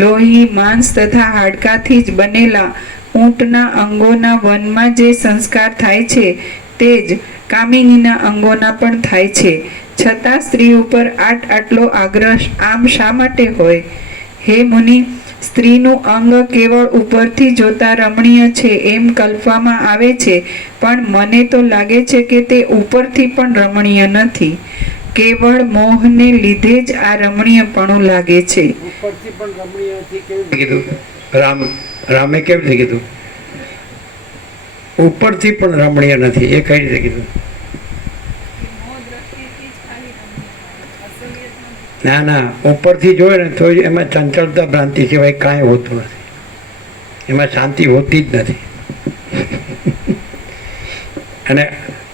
લોહી, માંસ તથા હાડકાથી જ બનેલા ઊંટના અંગોના વનમાં જે સંસ્કાર થાય છે, તે જ કામિનીના અંગોના પણ થાય છે. છતાં સ્ત્રી ઉપર આટલો આગ્રહ આમ શા માટે હોય? હે મુનિ, સ્ત્રીનું અંગ કેવળ ઉપરથી જોતા રમણીય છે એમ કલ્પવામાં આવે છે, પણ મને તો લાગે છે કે તે ઉપરથી પણ રમણીય નથી. કેવળ મોહને લીધે જ આ રમણીયપણું લાગે છે. ઉપરથી પણ રમણીય નથી કેવી કીધું? રામે કેવી રીતે કીધું? ઉપરથી પણ રમણીય નથી, એ કઈ રીતે કીધું? ના, ઉપરથી જોયે ને તો એમાં ચંચળતા ભ્રાંતિ સિવાય કાંઈ હોતું નથી, એમાં શાંતિ હોતી જ નથી. અને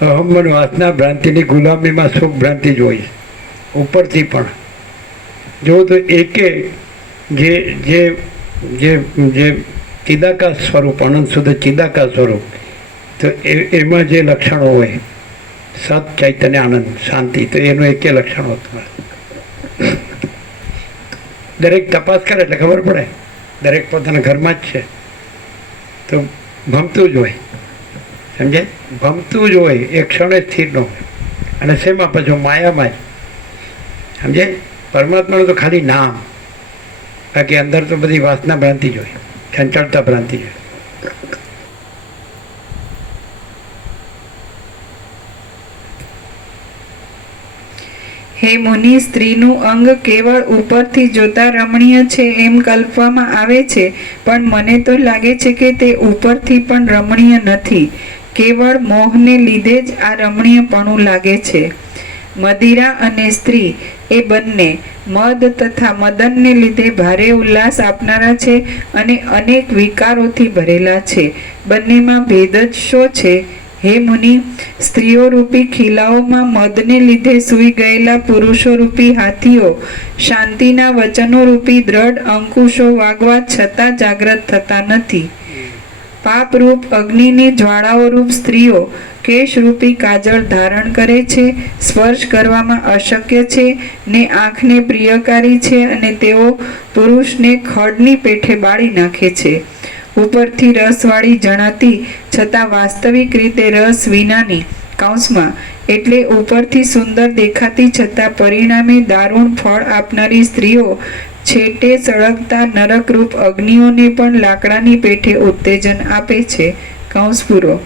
અહમ વાસના ભ્રાંતિની ગુલામીમાં સુખ ભ્રાંતિ જ હોય છે. ઉપરથી પણ જો તો એકે જે ચિદાકાશ સ્વરૂપ, અનંત શુદ્ધ ચિદાકાશ સ્વરૂપ, તો એમાં જે લક્ષણો હોય, સત, ચૈતન્ય, આનંદ, શાંતિ, તો એનું એકે લક્ષણ હોતું નથી. દરેક તપાસ કરે એટલે ખબર પડે, દરેક પોતાના ઘરમાં જ છે તો ભમતું જ હોય, સમજે? ભમતું જ હોય, એ ક્ષણે સ્થિર ન હોય. અને શેમાં પાછું? માયામાં જ, સમજે? પરમાત્માનું તો ખાલી નામ, બાકી અંદર તો બધી વાસના ભ્રાંતિ જ હોય, ચંચળતા ભ્રાંતિ જ હોય. હે મુનિ, સ્ત્રીનું અંગ કેવળ ઉપરથી જોતા રમણીય છે એમ કલ્પવામાં આવે છે, પણ મને તો લાગે છે કે તે ઉપરથી પણ રમણીય નથી. કેવળ મોહને લીધે જ આ રમણીયપણું લાગે છે. મદિરા અને સ્ત્રી એ બંને મદ તથા મદનને લીધે ભારે ઉલ્લાસ આપનારા છે અને અનેક વિકારોથી ભરેલા છે. બંનેમાં ભેદ જ શો છે? હે મુનિ, સ્ત્રીઓ રૂપી ખીલાઓમાં મદને લીધે સૂઈ ગયેલા પુરુષો રૂપી હાથીઓ શાંતિના વચનો રૂપી દ્રઢ અંકુશો વાગવા છતાં જાગ્રત થતા નથી. પાપરૂપ અગ્નિની જ્વાળાઓ રૂપ સ્ત્રીઓ કેશરૂપી કાજળ ધારણ કરે છે, સ્પર્શ કરવામાં અશક્ય છે ને આંખને પ્રિયકારી છે, અને તેઓ પુરુષને ખડની પેઠે બાળી નાખે છે. ઉપરથી રસવાળી જણાતી છતાં વાસ્તવિક રીતે રસ વિનાની કૌંસમાં એટલે ઉપરથી સુંદર દેખાતી છતાં પરિણામે દારૂણ ફળ આપનારી સ્ત્રીઓ છેટે સળગતા નરકરૂપ અગ્નિઓને પણ લાકડાની પેઠે ઉત્તેજન આપે છે. કૌંસ પૂરો.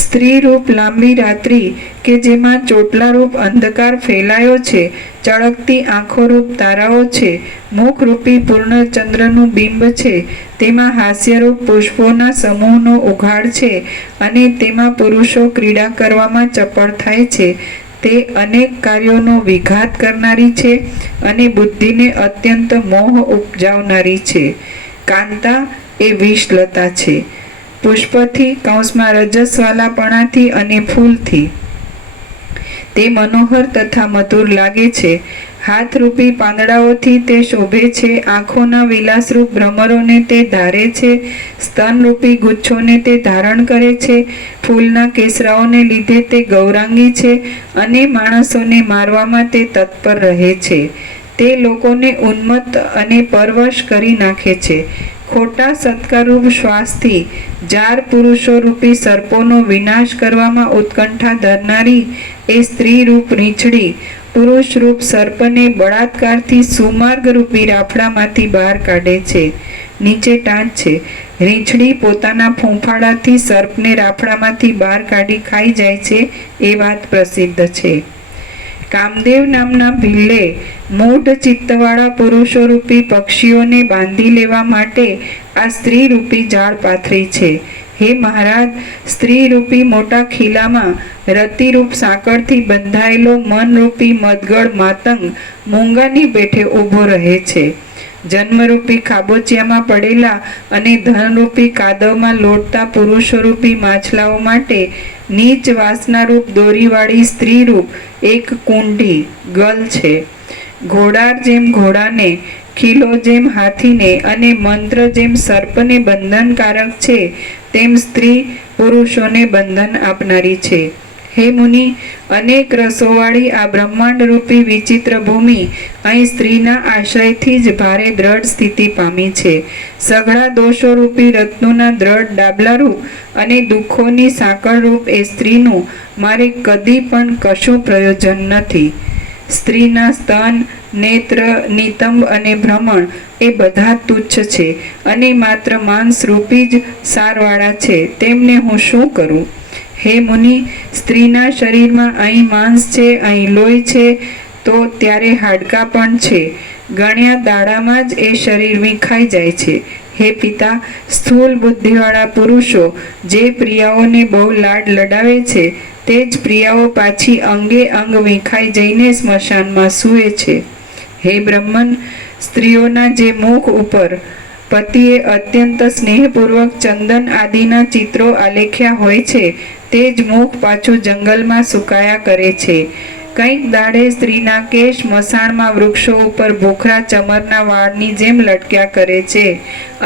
સ્ત્રી રૂપ લાંબી રાત્રિ કે જેમાં ચોટલારૂપ અંધકાર ફેલાયો છે, ચળકતી આંખો રૂપ તારાઓ છે, મુખરૂપી પૂર્ણચંદ્રનું બિંબ છે, તેમાં હાસ્યરૂપ પુષ્પોના સમૂહનો ઉઘાડ છે અને તેમાં પુરુષો ક્રીડા કરવામાં ચપળ થાય છે, તે અનેક કાર્યોનો વિઘાત કરનારી છે અને બુદ્ધિને અત્યંત મોહ ઉપજાવનારી છે. કાંતા એ વિષલતા છે. પુષ્પથી કૌંસમાં રજસ્વાલાપણાથી અને ફૂલથી તે મનોહર તથા મધુર લાગે છે. હાથરૂપી પાંદડાઓથી તે શોભે છે, આંખોના વિલાસરૂપ ભ્રમરોને તે ધારે છે, સ્તનરૂપી ગુચ્છોને તે ધારણ કરે છે, ફૂલના કેસરાઓને લીધે તે ગૌરાંગી છે અને માણસોને મારવામાં તે તત્પર રહે છે. તે લોકોને ઉન્મત્ત અને પરવશ કરી નાખે છે. ખોટા સત્કારરૂપ શ્વાસથી જાર પુરુષો રૂપી સર્પોનો વિનાશ કરવામાં ઉત્કંઠા ધરનારી એ સ્ત્રી રૂપ રીંછડી પુરુષ રૂપ સર્પને બળાત્કારથી સુમાર્ગ રૂપી રાફડામાંથી બહાર કાઢે છે. નીચે ટાંચ છે. રીંછડી પોતાના ફૂંફાડાથી સર્પને રાફડામાંથી બહાર કાઢી ખાઈ જાય છે, એ વાત પ્રસિદ્ધ છે. કામદેવ નામના ભીલ્લે મૂઢ ચિત્તવાળા પુરુષો રૂપી પક્ષીઓને બાંધી લેવા માટે આ સ્ત્રી રૂપી જાળ પાથરી છે. હે મહારાજ, સ્ત્રી રૂપી મોટા ખીલામાં રતિરૂપ સાંકળથી બંધાયેલો મનરૂપી મદગળ માતંગ મૂંગાની પેઠે ઊભો રહે છે. જન્મરૂપી ખાબોચિયામાં પડેલા અને ધનરૂપી કાદવમાં લોટતા પુરુષોરૂપી માછલાઓ માટે નીચ વાસનારૂપ દોરીવાળી સ્ત્રીરૂપ એક કુંડી ગલ છે. ઘોડાર જેમ ઘોડાને, ખીલો જેમ હાથીને અને મંત્ર જેમ સર્પને બંધનકારક છે, તેમ સ્ત્રી પુરુષોને બંધન આપનારી છે. હે મુનિ, અનેક રસોવાળી આ બ્રહ્માંડ રૂપી વિચિત્ર ભૂમિ અહીં સ્ત્રીના આશ્રયથી જ ભારે દ્રઢ સ્થિતિ પામી છે. સઘળા દોષો રૂપી રત્નોના દ્રઢ ડાબલારૂપ અને દુઃખોની સાંકળરૂપ એ સ્ત્રીનું મારે કદી પણ કશું પ્રયોજન નથી. સ્ત્રીના સ્તન, નેત્ર, નિતંબ અને ભ્રમણ એ બધા તુચ્છ છે અને માત્ર માંસરૂપી જ સારવાળા છે. તેમને હું શું કરું? હે મુનિ, સ્ત્રીના શરીરમાં અહીં માંસ છે, અહીં લોહી છે, તો ત્યારે હાડકાં પણ છે. ગણ્યા દાડામાં જ એ શરીર વિખાઈ જાય છે. હે પિતા, સ્થૂળ બુદ્ધિવાળા પુરુષો જે પ્રિયાઓને બહુ લાડ લડાવે છે, તે જ પ્રિયાઓ પાછી અંગે અંગ વિખાઈ જઈને સ્મશાનમાં સૂએ છે. હે બ્રહ્મન, સ્ત્રીઓના જે મુખ ઉપર પતિએ અત્યંત સ્નેહપૂર્વક ચંદન આદિના ચિત્રો આલેખ્યા હોય છે, તે જ મુખ પાછું જંગલમાં સુકાયા કરે છે. કંઈક દાડે સ્ત્રીના કેશ મસાણમાં વૃક્ષો ઉપર ભોખરા ચમરના વાળની જેમ લટક્યા કરે છે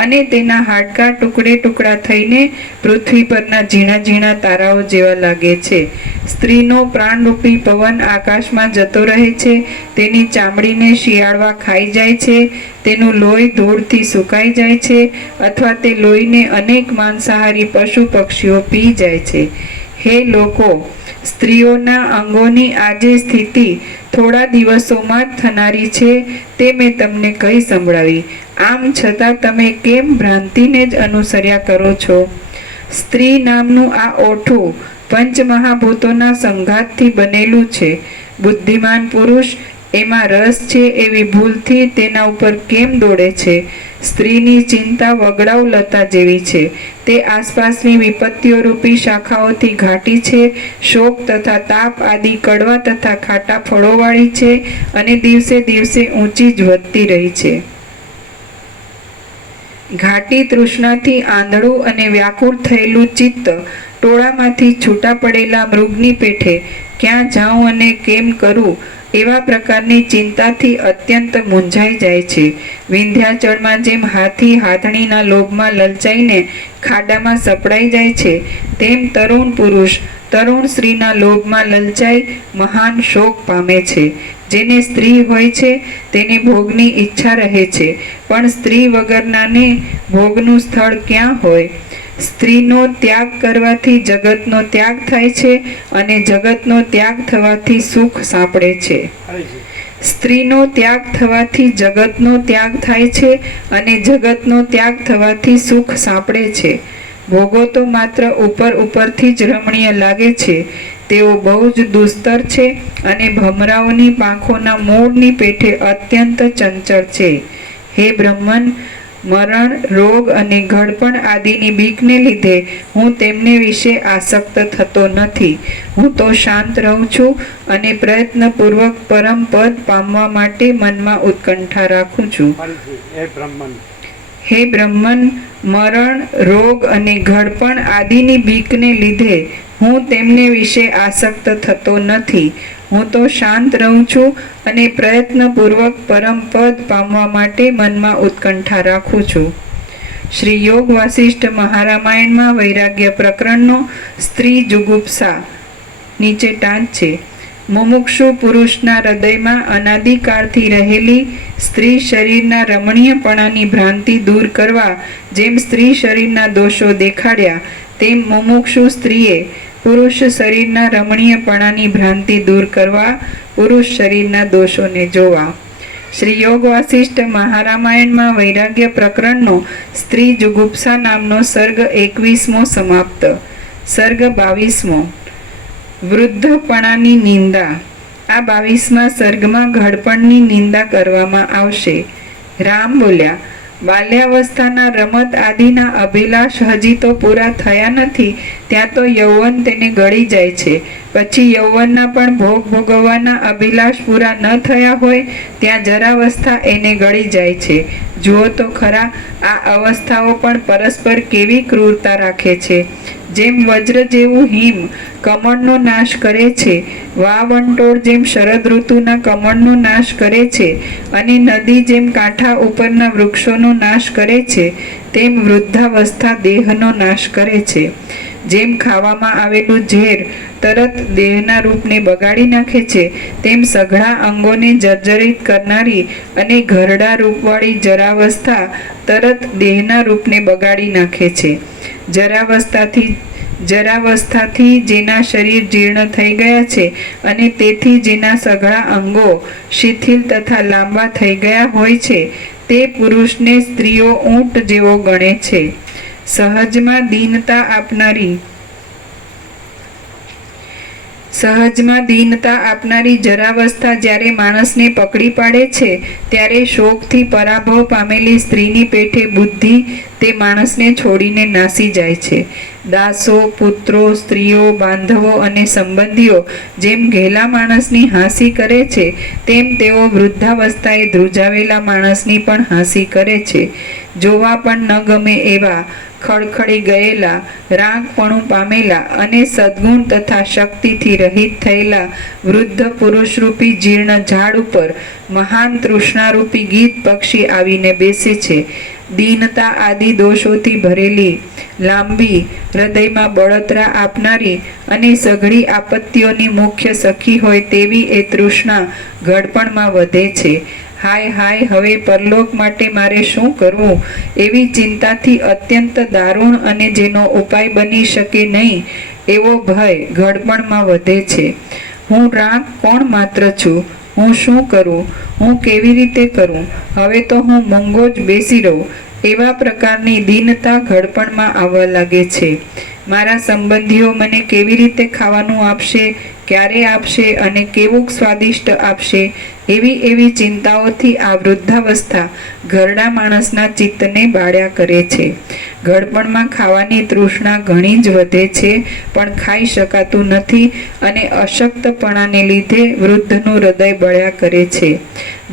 અને તેના હાડકાં ટુકડે ટુકડા થઈને પૃથ્વી પરના ઝીણા ઝીણા તારાઓ જેવા લાગે છે. સ્ત્રીનો પ્રાણરૂપી પવન આકાશમાં જતો રહે છે, તેની ચામડીને શિયાળવા ખાઈ જાય છે, તેનું લોહી ધૂળથી સુકાઈ જાય છે અથવા તે લોહીને અનેક માંસાહારી પશુ પક્ષીઓ પી જાય છે. હે લોકો, સ્ત્રીઓના અંગોની આજે સ્થિતિ થોડા દિવસોમાં જ થનારી છે તે મેં તમને કહી સંભળાવી. આમ છતાં તમે કેમ ભ્રાંતિને જ અનુસર્યા કરો છો? સ્ત્રી નામનું આ ઓઠું પંચમહાભૂતોના સંઘાતથી બનેલું છે. બુદ્ધિમાન પુરુષ એમાં રસ છે એવી ભૂલથી તેના ઉપર કેમ દોડે છે? સ્ત્રીની ચિંતા વગડાઉ લતા જેવી છે. તે આસપાસની વિપત્તિઓ રૂપી શાખાઓથી ઘાટી છે, શોક તથા તાપ આદિ કડવા તથા ખાટા ફળોવાળી છે અને દિવસે દિવસે ઊંચી જ વધતી રહી છે. ઘાટી તૃષ્ણાથી આંધળું અને વ્યાકુળ થયેલું ચિત્ત ટોળામાંથી છૂટા પડેલા મૃગની પેઠે ક્યાં જાઉં અને કેમ કરું એવા પ્રકારની ચિંતાથી અત્યંત મૂંઝાઈ જાય છે. વિંધ્યાચળમાં જેમ હાથી હાથણીના લોભમાં લલચાઈને ખાડામાં સપડાઈ જાય છે, તેમ તરુણ પુરુષ તરુણ સ્ત્રીના લોભમાં લલચાઈ મહાન શોક પામે છે. જેને સ્ત્રી હોય છે તેને ભોગની ઈચ્છા રહે છે, પણ સ્ત્રી વગરનાને ભોગનું સ્થળ ક્યાં હોય? સ્ત્રીનો ત્યાગ કરવાથી જગતનો ત્યાગ થાય છે અને જગતનો ત્યાગ થવાથી સુખ સાંપડે છે. સ્ત્રીનો ત્યાગ થવાથી જગતનો ત્યાગ થાય છે અને જગતનો ત્યાગ થવાથી સુખ સાંપડે છે. ભોગો તો માત્ર ઉપર ઉપરથી જ રમણીય લાગે છે, તેઓ બહુ જ દુસ્તર છે અને ભમરાઓની પાંખોના મૂળની પેઠે અત્યંત ચંચળ છે. હે બ્રહ્મન, મરણ, રોગ અને ઘડપણ આદિની બીકને લીધે હું તેમને વિશે આસક્ત થતો નથી. હું તો શાંત રહું છું અને પ્રયત્નપૂર્વક પરમ પદ પામવા માટે મનમાં ઉત્કંઠા રાખું છું. હે બ્રહ્મન, મરણ, રોગ અને ઘડપણ આદિની બીકને લીધે હું તેમને વિશે આસક્ત થતો નથી. હું તો શાંત રહું છું અને પ્રયત્નપૂર્વક પરમ પદ પામવા માટે મનમાં ઉત્કંઠા રાખું છું. શ્રી યોગ વાસિષ્ઠ મહારામાયણમાં વૈરાગ્ય પ્રકરણનો સ્ત્રી જુગુપ્સા નીચે ટાંચ છે. મુમુક્ષુ પુરુષના હૃદયમાં અનાદિકાળથી રહેલી સ્ત્રી શરીરના રમણીયપણાની ભ્રાંતિ દૂર કરવા જેમ સ્ત્રી શરીરના દોષો દેખાડ્યા, તેમ મુમુક્ષુ સ્ત્રીએ પુરુષ શરીરના રમણીયપણાની ભ્રાંતિ દૂર કરવા પુરુષ શરીરના દોષોને જોવા. શ્રી યોગ વાસિષ્ઠ મહારામાયણમાં વૈરાગ્ય પ્રકરણનો સ્ત્રી જુગુપ્સા નામનો સર્ગ 21મો સમાપ્ત. સર્ગ 22મો. વૃદ્ધપણાની નિંદા. આ 22મા સર્ગમાં ઘડપણની નિંદા કરવામાં આવશે. રામ બોલ્યા, બાલ્યાવસ્થાના રમત આદિના અભિલાષ હજી તો પૂરા થયા નથી ત્યાં તો યૌવન તેને ગળી જાય છે. પછી યૌવનના પણ ભોગ ભોગવવાના અભિલાષ પૂરા ન થયા હોય ત્યાં જરાવસ્થા એને ગળી જાય છે. જુઓ તો ખરા, આ અવસ્થાઓ પણ પરસ્પર કેવી ક્રૂરતા રાખે છે. જેમ વજ્ર જેવું હિમ કમળનો નાશ કરે છે, વાવંટોળ જેમ શરદ ઋતુના કમળનો નાશ કરે છે, અને નદી જેમ કાંઠા ઉપરના વૃક્ષોનો નાશ કરે છે, તેમ વૃદ્ધાવસ્થા દેહનો નાશ કરે છે. જેમ ખાવામાં આવેલું ઝેર તરત દેહના રૂપને બગાડી નાખે છે, તેમ સઘળા અંગોને જર્જરિત કરનારી અને ઘરડા રૂપવાળી જરાવસ્થા તરત દેહના રૂપને બગાડી નાખે છે. જરાવસ્થાથી જેના શરીર જીર્ણ થઈ ગયા છે અને તેથી જેના સઘળા અંગો શિથિલ તથા લાંબા થઈ ગયા હોય છે, તે પુરુષને સ્ત્રીઓ ઊંટ જેવો ગણે છે. સહજમાં દીનતા આપનારી જરાવસ્થા જ્યારે માણસને પકડી પાડે છે ત્યારે શોકથી પરાભવ પામેલી સ્ત્રીની પેઠે બુદ્ધિ તે માણસને છોડીને નાસી જાય છે. દાસો, પુત્રો, સ્ત્રીઓ, બાંધવો અને સંબંધીઓ જેમ ઘેલા માણસની હાંસી કરે છે, તેમ તેઓ વૃદ્ધાવસ્થાએ ધ્રુજાવેલા માણસની પણ હાંસી કરે છે. જોવા પણ ન ગમે એવા ખડખડી ગયેલા, રાગપણું પામેલા અને સદ્ગુણ તથા શક્તિથી રહિત થયેલા વૃદ્ધ પુરુષરૂપી જીર્ણ ઝાડ ઉપર મહાન તૃષ્ણારૂપી ગીત પક્ષી આવીને બેસે છે. દીનતા આદિ દોષોથી ભરેલી, લાંબી, હૃદયમાં બળતરા આપનારી અને સઘળી આપત્તિઓની મુખ્ય સખી હોય તેવી એ તૃષ્ણા ઘડપણમાં વધે છે. હાય હાય, હવે પરલોક માટે મારે શું કરવું એવી ચિંતાથી અત્યંત દારૂણ અને જેનો ઉપાય બની શકે નહીં એવો ભય ઘડપણમાં વધે છે. હું રાગ કોણ માત્ર છું, હું શું કરું, હું કેવી રીતે કરું, હવે તો હું મૂંગો જ બેસી રહું એવા પ્રકારની દીનતા ઘડપણમાં આવવા લાગે છે. મારા સંબંધીઓ મને કેવી રીતે ખાવાનું આપશે, ક્યારે આપશે અને કેવું સ્વાદિષ્ટ આપશે એવી ચિંતાઓથી આ વૃદ્ધાવસ્થા ઘરડા માણસના ચિત્તને બાળ્યા કરે છે. ઘડપણમાં ખાવાની તૃષ્ણા ઘણી જ વધે છે, પણ ખાઈ શકાતું નથી અને અશક્તપણાને લીધે વૃદ્ધનું હૃદય બળ્યા કરે છે.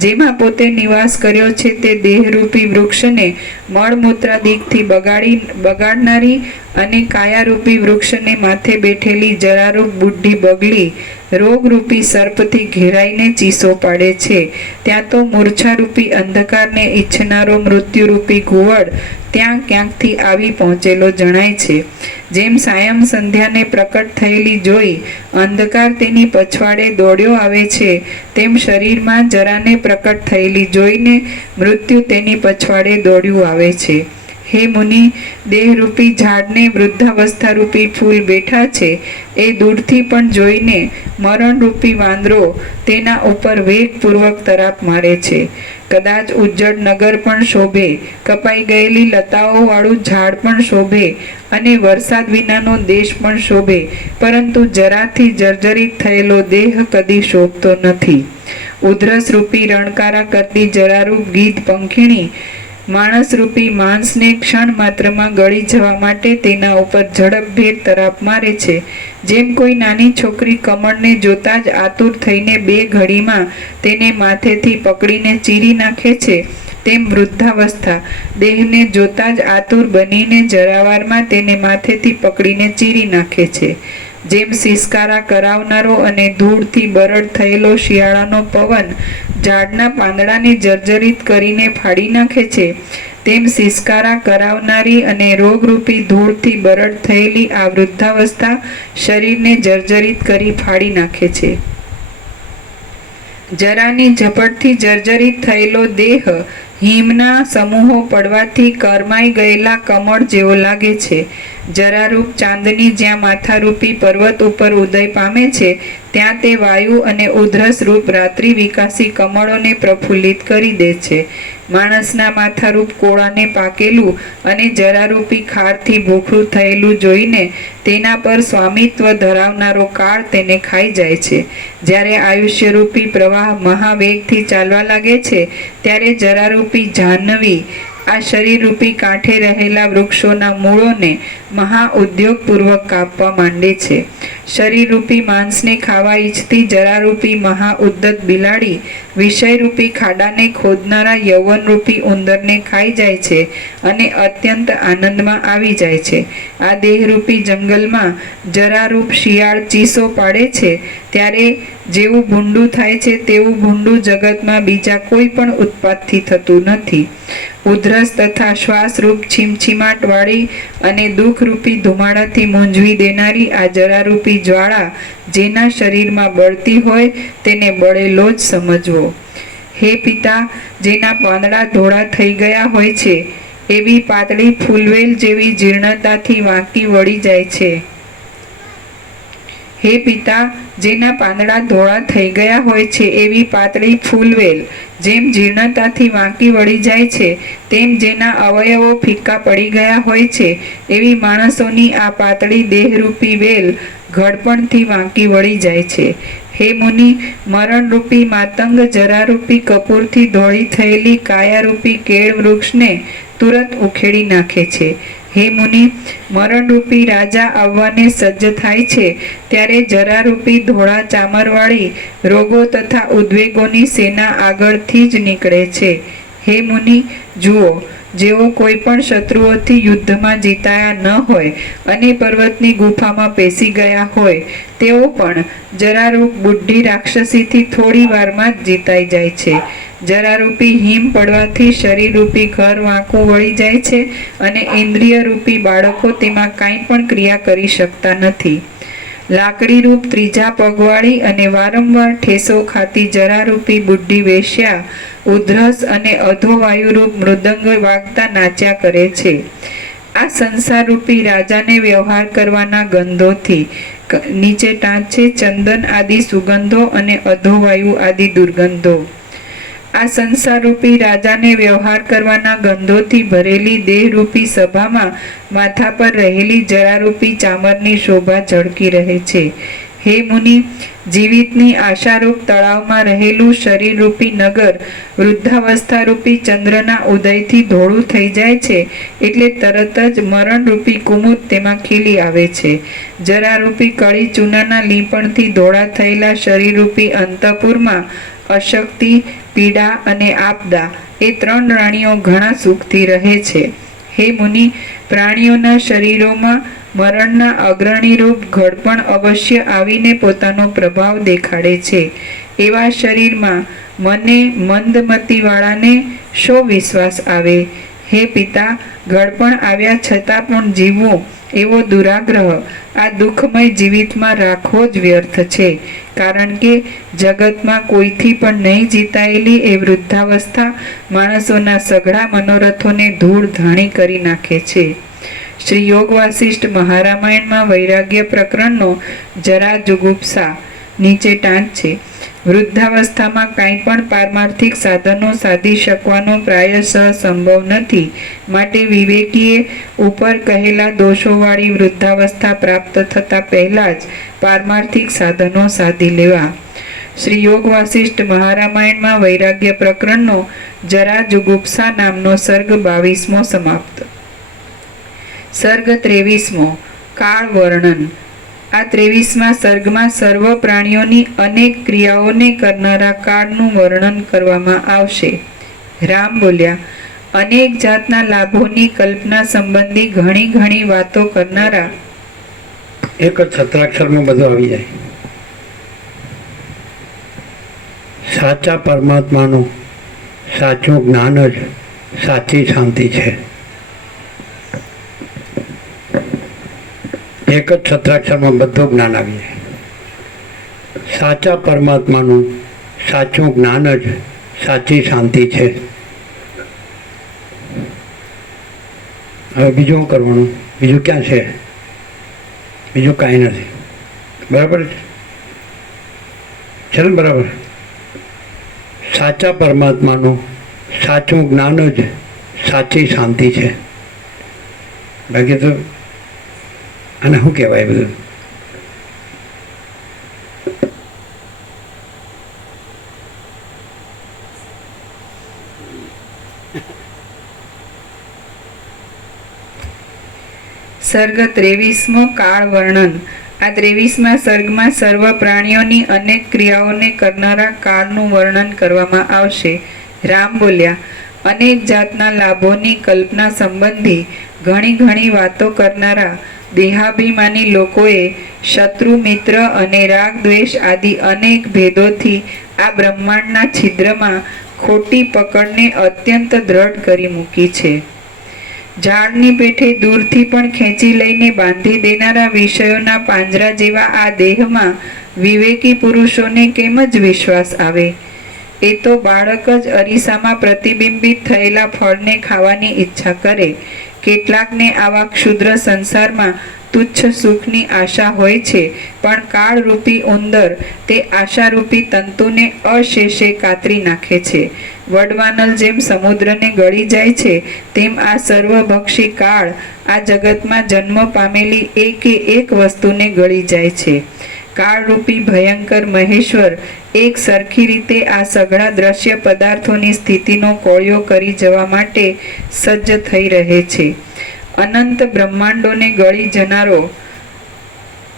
જેમાં પોતે નિવાસ કર્યો છે તે દેહરૂપી વૃક્ષને મળમૂત્રાદિકથી બગાડનારી અને કાયારૂપી વૃક્ષને માથે બેઠેલી જરારૂપ બુઢી બગલી રોગરૂપી સર્પથી ઘેરાઈને ચીસો પાડે છે. ત્યાં તો મૂર્છારૂપી અંધકારને ઈચ્છનારો મૃત્યુરૂપી ઘુવડ ત્યાં ક્યાંકથી આવી પહોંચેલો જણાય છે. જેમ સાયં સંધ્યાને પ્રકટ થયેલી જોઈ અંધકાર તેની પછવાડે દોડ્યો આવે છે, તેમ શરીરમાં જરાને પ્રકટ થયેલી જોઈને મૃત્યુ તેની પછવાડે દોડ્યું આવે છે. હે મુનિ, દેહરૂપી ઝાડને વૃદ્ધાવસ્થારૂપી ફૂલ બેઠા છે એ દૂરથી પણ જોઈને મરણરૂપી વાંદરો તેના ઉપર વેગપૂર્વક તરાપ મારે છે. કદાચ ઉજ્જડ નગર પણ શોભે, કપાઈ ગયેલી લતાઓવાળું ઝાડ પણ શોભે અને વરસાદ વિનાનો દેશ પણ શોભે, પરંતુ જરાથી જર્જરિત થયેલો દેહ કદી શોભતો નથી. ઉધરસરૂપી રણકારા કરતી જરારૂપ ગીધ પંખીણી માણસરૂપી માંસને ક્ષણ માત્રમાં ગળી જવા માટે તેના ઉપર ઝડપભેર તરાપ મારે છે. જેમ કોઈ નાની છોકરી કમળને જોતા જ આતુર થઈને બે ઘડીમાં તેને માથેથી પકડીને ચીરી નાખે છે, તેમ વૃદ્ધાવસ્થા દેહને જોતા જ આતુર બનીને જરાવારમાં તેને માથેથી પકડીને ચીરી નાખે છે. જેમ સિસકારા કરાવનારો અને ધૂળથી બરડ થયેલો શિયાળાનો પવન ઝાડના પાંદડાને જર્જરિત કરીને ફાડી નાખે છે, તેમ સિસકારા કરાવનારી અને રોગરૂપી ધૂળથી બરડ થયેલી આ વૃદ્ધાવસ્થા શરીરને જર્જરિત કરી ફાડી નાખે છે. જરાની ઝપટથી જર્જરિત થયેલો દેહ હિમના સમૂહો પડવાથી કરમાઈ ગયેલા કમળ જેવો લાગે છે. જરારૂપ ચાંદની જ્યાં માથારૂપી પર્વત ઉપર ઉદય પામે છે, ત્યાં તે વાયુ અને ઉધરસ રૂપ રાત્રિ વિકાસી કમળોને પ્રફુલ્લિત કરી દે છે. માણસના માથારૂપ કોળાને પાકેલું અને જરારૂપી ખારથી ભૂખરું થયેલું જોઈને તેના પર સ્વામિત્વ ધરાવનારો કાળ તેને ખાઈ જાય છે. જ્યારે આયુષ્યરૂપી પ્રવાહ મહાવેગથી ચાલવા લાગે છે, ત્યારે જરારૂપી જાહ્નવી આ શરીરરૂપી કાંઠે રહેલા વૃક્ષોના મૂળોને મહા ઉદ્યોગપૂર્વક કાપવા માંડે છે. શરીરરૂપી માંસને ખાવા ઈચ્છતી જરારૂપી મહા ઉદ્ધત બિલાડી વિષયરૂપી ખાડાને ખોદનારા યૌવનરૂપી ઉંદરને ખાઈ જાય છે અને અત્યંત આનંદમાં આવી જાય છે. આ દેહરૂપી જંગલમાં જરારૂપ શિયાળ ચીસો પાડે છે ત્યારે જેવું ભૂંડું થાય છે તેવું ભૂંડું જગતમાં બીજા કોઈ પણ ઉત્પાતથી થતું નથી. ઉધરસ તથા શ્વાસરૂપ છીમછીમાટવાળી અને દુઃખરૂપી ધુમાડાથી મૂંઝવી દેનારી આ જરારૂપી જ્વાળા જેના શરીરમાં બળતી હોય તેને બળેલો જ સમજવો. હે પિતા, જેના પાંદડા ધોળા થઈ ગયા હોય છે એવી પાતળી ફૂલવેલ જેવી જીર્ણતાથી વાંકી વળી જાય છે. હે પિતા, જેના પાંદડા ધોળા થઈ ગયા હોય છે એવી પાતળી ફૂલવેલ જેમ જીર્ણતાથી વાંકી વળી જાય છે તેમ જેના અવયવો ફીક્કા પડી ગયા હોય છે એવી માણસોની આ પાતળી દેહરૂપી વેલ ઘડપણથી વાંકી વળી જાય છે. હે મુનિ, મરણરૂપી માતંગ જરારૂપી કપૂરથી ધોળી થયેલી કાયારૂપી કેળ વૃક્ષને તુરંત ઉખેડી નાખે છે. હે મુનિ, મરણરૂપી રાજા આવવાને સજ્જ થાય છે ત્યારે જરારૂપી ધોળા ચામરવાળી રોગો તથા ઉદ્વેગોની સેના આગળથી જ નીકળે છે. હે મુનિ, જુઓ, જેઓ કોઈ પણ શત્રુઓથી યુદ્ધમાં જીતાયા ન હોય અને પર્વતની ગુફામાં પેસી ગયા હોય તેઓ પણ જરારૂપ બુઢી રાક્ષસીથી થોડી વારમાં જ જીતાઈ જાય છે. જરારૂપી હિમ પડવાથી શરીરરૂપી ઘર વાંકું વળી જાય છે અને ઇન્દ્રિયરૂપી બાળકો તેમાં કાંઈ પણ ક્રિયા કરી શકતા નથી. લાકડીરૂપ ત્રીજા પગવાળી અને વારંવાર ઠેસો ખાતી જરારૂપી બુઢી વેશ્યા ઉધરસ અને અધોવાયુરૂપ મૃદંગ વાગતા નાચ્યા કરે છે. આ સંસારરૂપી રાજાને વ્યવહાર કરવાના ગંધોથી નીચે ટાંચે ચંદન આદિ સુગંધો અને અધોવાયુ આદિ દુર્ગંધો. આ સંસારરૂપી રાજાને વ્યવહાર કરવાના ગંધોથી ભરેલી દેહરૂપી સભામાં માથા પર રહેલી જરારૂપી ચામરની શોભા ઝળકી રહે છે. હે મુનિ, જીવિતની આશારૂપ તળાવમાં રહેલું શરીરરૂપી નગર વૃદ્ધાવસ્થારૂપી ચંદ્રના ઉદયથી ધોળું થઈ જાય છે એટલે તરત જ મરણરૂપી કુમુદ તેમાં ખીલી આવે છે. જરારૂપી કળી ચૂનાના લીંપણથી ધોળા થયેલા શરીરરૂપી અંતઃપુરમાં અશક્તિ, પીડા અને આપદા એ ત્રણ રાણીઓ ઘણા સુખથી રહે છે. હે મુનિ, પ્રાણીઓના શરીરોમાં મરણના અગ્રણી રૂપ ઘડપણ અવશ્ય આવીને પોતાનો પ્રભાવ દેખાડે છે. એવા શરીરમાં મને મંદમતીવાળાને શો વિશ્વાસ આવે? હે પિતા, ઘડપણ આવ્યા છતાં પણ જીવવું એવો દુરાગ્રહ આ દુઃખમય જીવિતમાં રાખવો જ વ્યર્થ છે. કારણ કે જગતમાં કોઈથી પણ નહીં જીતાયેલી એ વૃદ્ધાવસ્થા માણસોના સઘળા મનોરથોને ધૂળ ધાણી કરી નાખે છે. શ્રી યોગ વાસિષ્ઠ મહારામાયણમાં વૈરાગ્ય પ્રકરણનો જરા જુગુપ્સા નીચે ટાંચ છે. વૃદ્ધાવસ્થામાં કાંઈ પણ પારમાર્થિક સાધનો સાધી શકવાનો પ્રાયશઃ સંભવ નથી. માટે વિવેકીએ ઉપર કહેલા દોષોવાળી વૃદ્ધાવસ્થા પ્રાપ્ત થતાં પહેલાં જ પારમાર્થિક સાધનો સાધી લેવા. શ્રી યોગ વાસિષ્ઠ મહારામાયણમાં વૈરાગ્ય પ્રકરણનો જરા જુગુપ્સા નામનો સર્ગ 22મો સમાપ્ત. સર્ગ 23મો કાળ વર્ણન. આ 23મા સર્ગમાં સર્વ પ્રાણીઓની અનેક ક્રિયાઓને કરનારા કાળનું વર્ણન કરવામાં આવશે. રામ બોલ્યા, અનેક જાતના લાભોની કલ્પના સંબંધી ઘણી ઘણી વાતો કરનારા. એક જ છત્રાક્ષરમાં બધું આવી જાય. સાચા પરમાત્માનું સાચું જ્ઞાન જ સાચી શાંતિ છે. એક જ છત્રાક્ષરમાં બધું જ્ઞાન આવી જાય. સાચા પરમાત્માનું સાચું જ્ઞાન જ સાચી શાંતિ છે. હવે બીજું શું કરવાનું? બીજું ક્યાં છે? બીજું કાંઈ નથી. બરાબર છે ને? બરાબર. સાચા પરમાત્માનું સાચું જ્ઞાન જ સાચી શાંતિ છે. બાકી તો આને શું કહેવાય બધું? સર્ગ 23મો કાળ વર્ણન. આ 23મા સર્ગમાં સર્વ પ્રાણીઓની અનેક ક્રિયાઓને કરનારા કાળનું વર્ણન કરવામાં આવશે. રામ બોલ્યા, અનેક જાતના લાભોની કલ્પના સંબંધી ઘણી વાતો કરનારા દેહાભિમાની લોકોએ શત્રુ મિત્ર અને રાગ દ્વેષ આદિ અનેક ભેદોથી આ બ્રહ્માંડના છિદ્રમાં ખોટી પકડને અત્યંત દ્રઢ કરી મૂકી છે. ઝાડની પેઠે દૂરથી પણ ખેંચી લઈને બાંધી દેનારા વિષયોના પાંજરા જેવા આ દેહમાં વિવેકી પુરુષોને કેમ જ વિશ્વાસ આવે? એ તો બાળક જ અરીસામાં પ્રતિબિંબિત થયેલા ફળને ખાવાની ઈચ્છા કરે. કેટલાકને આવા ક્ષુદ્ર સંસારમાં તુચ્છ સુખની આશા હોય છે, પણ કાળરૂપી ઉંદર તે આશારૂપી તંતુને અશેષે કાતરી નાખે છે. વડવાનલ જેમ સમુદ્રને ગળી જાય છે, તેમ આ સર્વભક્ષી કાળ આ જગતમાં જન્મ પામેલી એકે એક વસ્તુને ગળી જાય છે. કાળરૂપી ભયંકર મહેશ્વર એક સરખી રીતે આ સઘળા દ્રશ્ય પદાર્થોની સ્થિતિનો કોળિયો કરી જવા માટે સજ્જ થઈ રહે છે. અનંત બ્રહ્માંડોને ગળી જનારો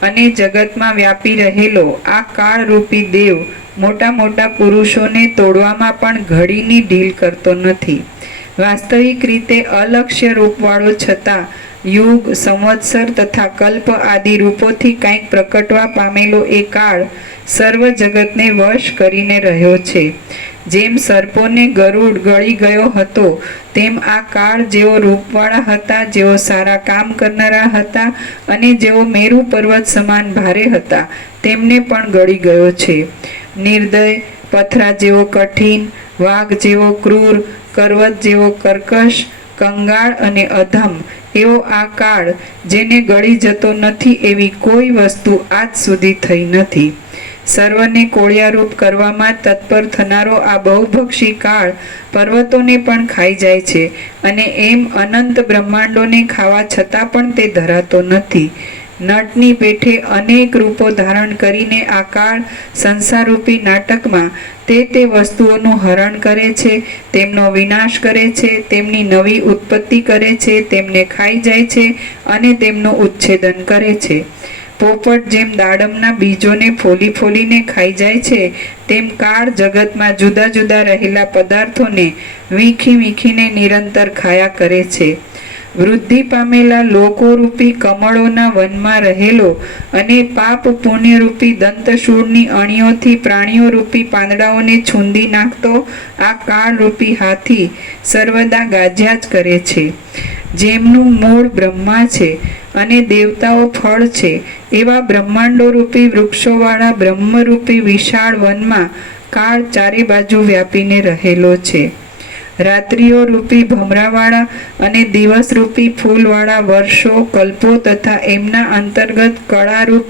અને જગતમાં વ્યાપી રહેલો આ કાળરૂપી દેવ મોટા પુરુષોને તોડવામાં પણ ઘડીની ઢીલ કરતો નથી. વાસ્તવિક રીતે અલક્ષ્ય રૂપવાળો છતાં યુગ, સંવત્સર તથા કલ્પ આદિ રૂપોથી કંઈક પ્રકટવા પામેલો એ કાળ સર્વ જગતને વશ કરીને રહ્યો છે. જેમ સર્પોને ગરુડ ગળી ગયો હતો, તેમ આ કાળ જેઓ રૂપવાળા હતા, જેઓ સારા કામ કરનારા હતા અને જેઓ મેરુ પર્વત સમાન ભારે હતા, તેમને પણ ગળી ગયો છે. નિર્દય, પથરા જેવો કઠિન, વાઘ જેવો ક્રૂર, કરવત જેવો કર્કશ, કંગાળ અને અધમ એવો આ કાળ જેને ગળી જતો નથી એવી કોઈ વસ્તુ આજ સુધી થઈ નથી. સર્વને કોળિયારૂપ કરવામાં તત્પર થનારો આ બહુભક્ષી કાળ પર્વતોને પણ ખાઈ જાય છે અને એમ અનંત બ્રહ્માંડોને ખાવા છતાં પણ તે ધરાતો નથી. નટની પેઠે અનેક રૂપો ધારણ કરીને આ કાળ સંસારરૂપી નાટકમાં તે વસ્તુઓનું હરણ કરે છે, તેમનો વિનાશ કરે છે, તેમની નવી ઉત્પત્તિ કરે છે, તેમને ખાઈ જાય છે અને તેમનું ઉચ્છેદન કરે છે. પોપટ જેમ દાડમના બીજોને ફોલીને ખાઈ જાય છે, તેમ કાળ જગતમાં જુદા જુદા રહેલા પદાર્થોને વીખીને નિરંતર ખાયા કરે છે. વૃદ્ધિ પામેલા લોકોરૂપી કમળોના વનમાં રહેલો અને પાપ પુણ્યરૂપી દંતશૂળની અણીઓથી પ્રાણીઓરૂપી પાંદડાઓને છૂંદી નાખતો આ કાળરૂપી હાથી સર્વદા ગાજ્યા જ કરે છે. જેમનું મૂળ બ્રહ્મા છે અને દેવતાઓ ફળ છે, એવા બ્રહ્માંડો રૂપી વૃક્ષોવાળા બ્રહ્મરૂપી વિશાળ વનમાં કાળ ચારે બાજુ વ્યાપીને રહેલો છે. રાત્રિઓ રૂપી ભમરાવાળા અને દિવસ રૂપી ફૂલવાળા વર્ષો, કલ્પો તથા એમના અંતર્ગત કળારૂપ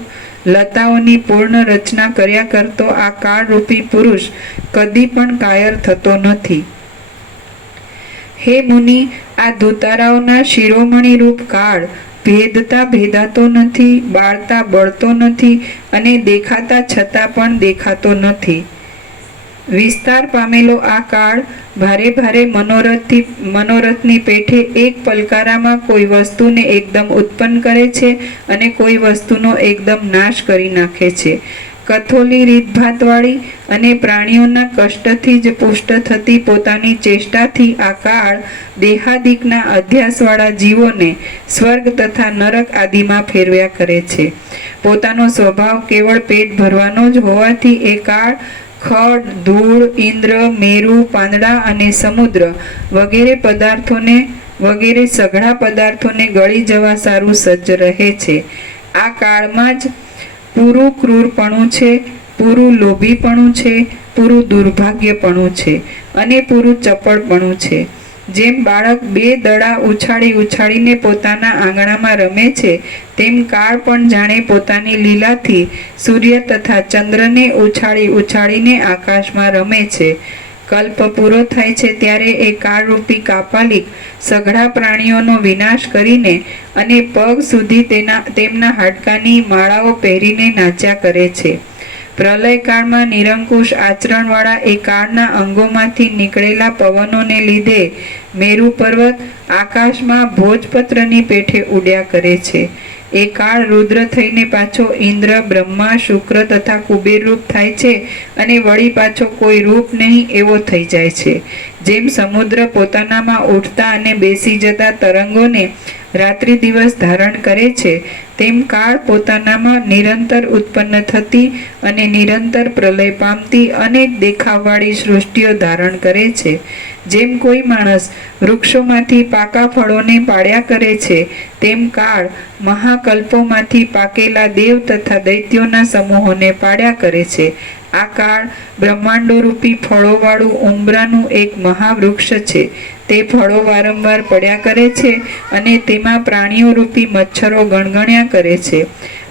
લતાઓની પૂર્ણ રચના કર્યા કરતો આ કાળરૂપી પુરુષ કદી પણ કાયર થતો નથી. હે મુનિ, આ ધુતારાઓના શિરોમણી રૂપ કાળ ભેદાતો નથી, બાળતા બળતો નથી અને દેખાતા છતાં પણ દેખાતો નથી. વિસ્તાર પામેલો આ કાળ ભારે મનોરથની પેઠે એક પલકારામાં કોઈ વસ્તુને એકદમ ઉત્પન્ન કરે છે અને કોઈ વસ્તુનો એકદમ નાશ કરી નાખે છે. કથોલી રીતભાતવાળી અને પ્રાણીઓના કષ્ટથી જ પુષ્ટ થતી પોતાની ચેષ્ટાથી આ કાળ દેહાદિકના અધ્યાસવાળા જીવોને સ્વર્ગ તથા નરક આદિમાં ફેરવ્યા કરે છે. પોતાનો સ્વભાવ કેવળ પેટ ભરવાનો જ હોવાથી એ કાળ ખડ, ધૂળ, ઇન્દ્ર, મેરુ, પાંદડા અને સમુદ્ર વગેરે સઘળા પદાર્થોને ગળી જવા સારું સજ્જ રહે છે. આ કાળમાં જ પૂરું ક્રૂરપણું છે, પૂરું લોભીપણું છે, પૂરું દુર્ભાગ્યપણું છે અને પૂરું ચપળપણું છે. જેમ બાળક બે દડા ઉછાળીને પોતાના આંગણામાં રમે છે, તેમ કાળ પણ જાણે પોતાની લીલાથી સૂર્ય તથા ચંદ્રને ઉછાળીને આકાશમાં રમે છે. કલ્પ પૂરો થાય છે ત્યારે એ કાળરૂપી કાપાલિક સઘળા પ્રાણીઓનો વિનાશ કરીને અને પગ સુધી તેમના હાડકાની માળાઓ પહેરીને નાચ્યા કરે છે. પ્રલયકાળમાં નિરંકુશ આચરણવાળા એ કાળના અંગોમાંથી નીકળેલા પવનોને લીધે મેરુ પર્વત આકાશમાં ભોજપત્રની પેઠે ઉડ્યા કરે છે. એ કાળ રુદ્ર થઈને પાછો ઇન્દ્ર, બ્રહ્મા, શુક્ર તથા કુબેર રૂપ થાય છે અને વળી પાછો કોઈ રૂપ નહીં એવો થઈ જાય છે. જેમ સમુદ્ર પોતાનામાં ઉઠતા અને બેસી જતા તરંગોને રાત્રિ દિવસ ધારણ કરે છે, તેમ કાળ પોતાનામાં નિરંતર ઉત્પન્ન થતી અને નિરંતર પ્રલય પામતી અનેક દેખાવવાળી સૃષ્ટિઓ ધારણ કરે છે. જેમ કોઈ માણસ વૃક્ષોમાંથી પાકા ફળોને પાડ્યા કરે છે, તેમ કાળ મહાકલ્પોમાંથી પાકેલા દેવ તથા દૈત્યોના સમૂહોને પાડ્યા કરે છે. આ કાળ બ્રહ્માંડો રૂપી ફળોવાળું ઉંબરાનું એક મહાવૃક્ષ છે. તે ફળો વારંવાર પડ્યા કરે છે અને તેમાં પ્રાણીઓ રૂપી મચ્છરો ગણગણ્યા કરે છે.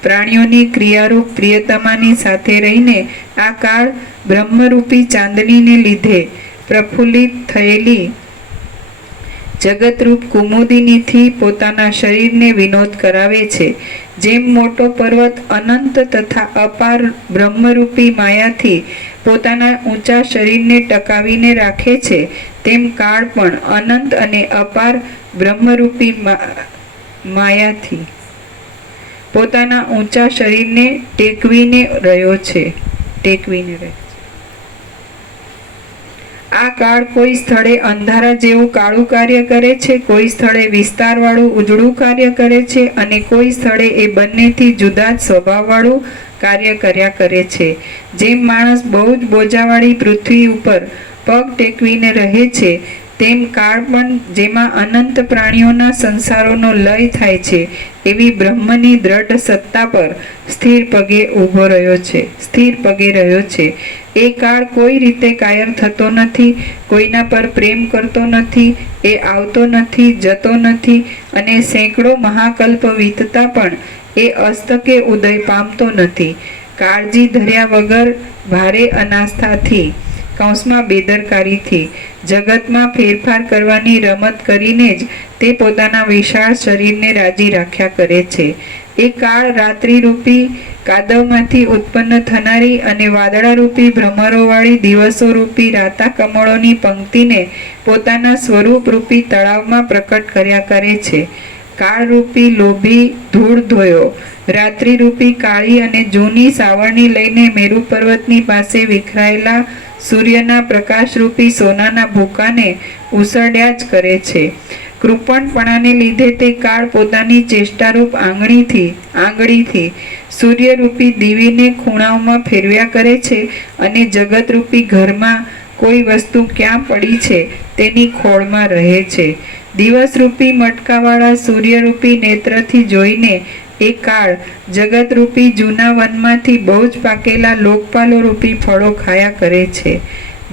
પ્રાણીઓની ક્રિયારૂપ પ્રિયતમાની સાથે રહીને આ કાળ બ્રહ્મરૂપી ચાંદનીને લીધે પ્રફુલ્લિત થયેલી જગતરૂપ કુમુદિનીથી પોતાના શરીરને વિનોદ કરાવે છે. જેમ મોટો પર્વત અનંત તથા અપાર બ્રહ્મરૂપી માયાથી પોતાના ઊંચા શરીરને ટકાવીને રાખે છે, તેમ કાળ પણ અનંત અને અપાર બ્રહ્મરૂપી માયાથી પોતાના ઊંચા શરીરને ટેકવીને રહ્યો છે. આ કાળ કોઈ સ્થળે અંધારા જેવું કાળું કાર્ય કરે છે, કોઈ સ્થળે વિસ્તારવાળું ઉજળું કાર્ય કરે છે અને કોઈ સ્થળે એ બંનેથી જુદા જ સ્વભાવવાળું કાર્ય કર્યા કરે છે. જેમ માણસ બહુ જ બોજાવાળી પૃથ્વી ઉપર પગ ટેકવીને રહે છે, તેમ કાળ પણ જેમાં અનંત પ્રાણીઓના સંસારોનો લય થાય છે, એવી બ્રહ્મની દ્રઢ સત્તા પર સ્થિર પગે રહ્યો છે. એ કાળ કોઈ રીતે કાયર થતો નથી, કોઈના પર પ્રેમ કરતો નથી, એ આવતો નથી, જતો નથી અને સેંકડો મહાકલ્પ વીતતા પણ એ અસ્તકે ઉદય પામતો નથી. કાળજી ધર્યા વગર ભારે અનાસ્થાથી બેદરકારીથી જગતમાં ફેરફાર કરવાની રમત કરીને જ તે પોતાના વિશાળ શરીરને રાજી રાખ્યા કરે છે. એ કાળ રાત્રિરૂપી કાદવમાંથી ઉત્પન્ન થનારી અને વાદળારૂપી ભ્રમરોવાળી દિવસોરૂપી રાતા કમળોની પંક્તિને પોતાના સ્વરૂપરૂપી તળાવમાં પ્રકટ કર્યા કરે છે. કાળરૂપી લોભી ધૂળ ધોયો રાત્રિરૂપી કાળી અને જૂની સાવરણી લઈને મેરુ પર્વતની પાસે વિખરાયેલા સૂર્યના પ્રકાશરૂપી સોનાના ભૂકાને ઉસળ્યા જ કરે છે. કૃપણપણાને લીધે તે કાળ પોતાની ચેષ્ટારૂપ આંગળીથી સૂર્યરૂપી દીવીને ખૂણાઓમાં ફેરવ્યા કરે છે અને જગતરૂપી ઘરમાં કોઈ વસ્તુ ક્યાં પડી છે તેની ખોળમાં રહે છે. દિવસરૂપી મટકાવાળા સૂર્યરૂપી નેત્રથી જોઈને એ કાળ જગતરૂપી જૂના વનમાંથી બહુ જ પાકેલા લોકપાલો રૂપી ફળો ખાયા કરે છે.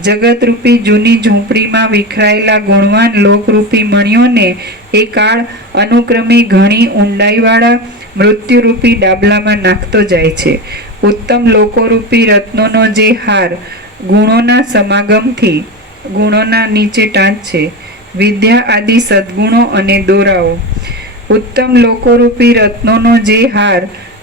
જગતરૂપી જૂની ઝૂંપડીમાં વિખરાયેલા ગુણવાન લોકરૂપી મણિઓને એ કાળ અનુક્રમે ઘણી ઊંડાઈવાળા મૃત્યુરૂપી ડાબલામાં નાખતો જાય છે. ઉત્તમ લોકોરૂપી રત્નોનો જે હાર ગુણોના સમાગમથી ગુણોના નીચે ટાંચે વિદ્યા આદિ સદ્ગુણો અને દોરાઓ. ઉત્તમ લોકોરૂપી રત્નોનો જે હાર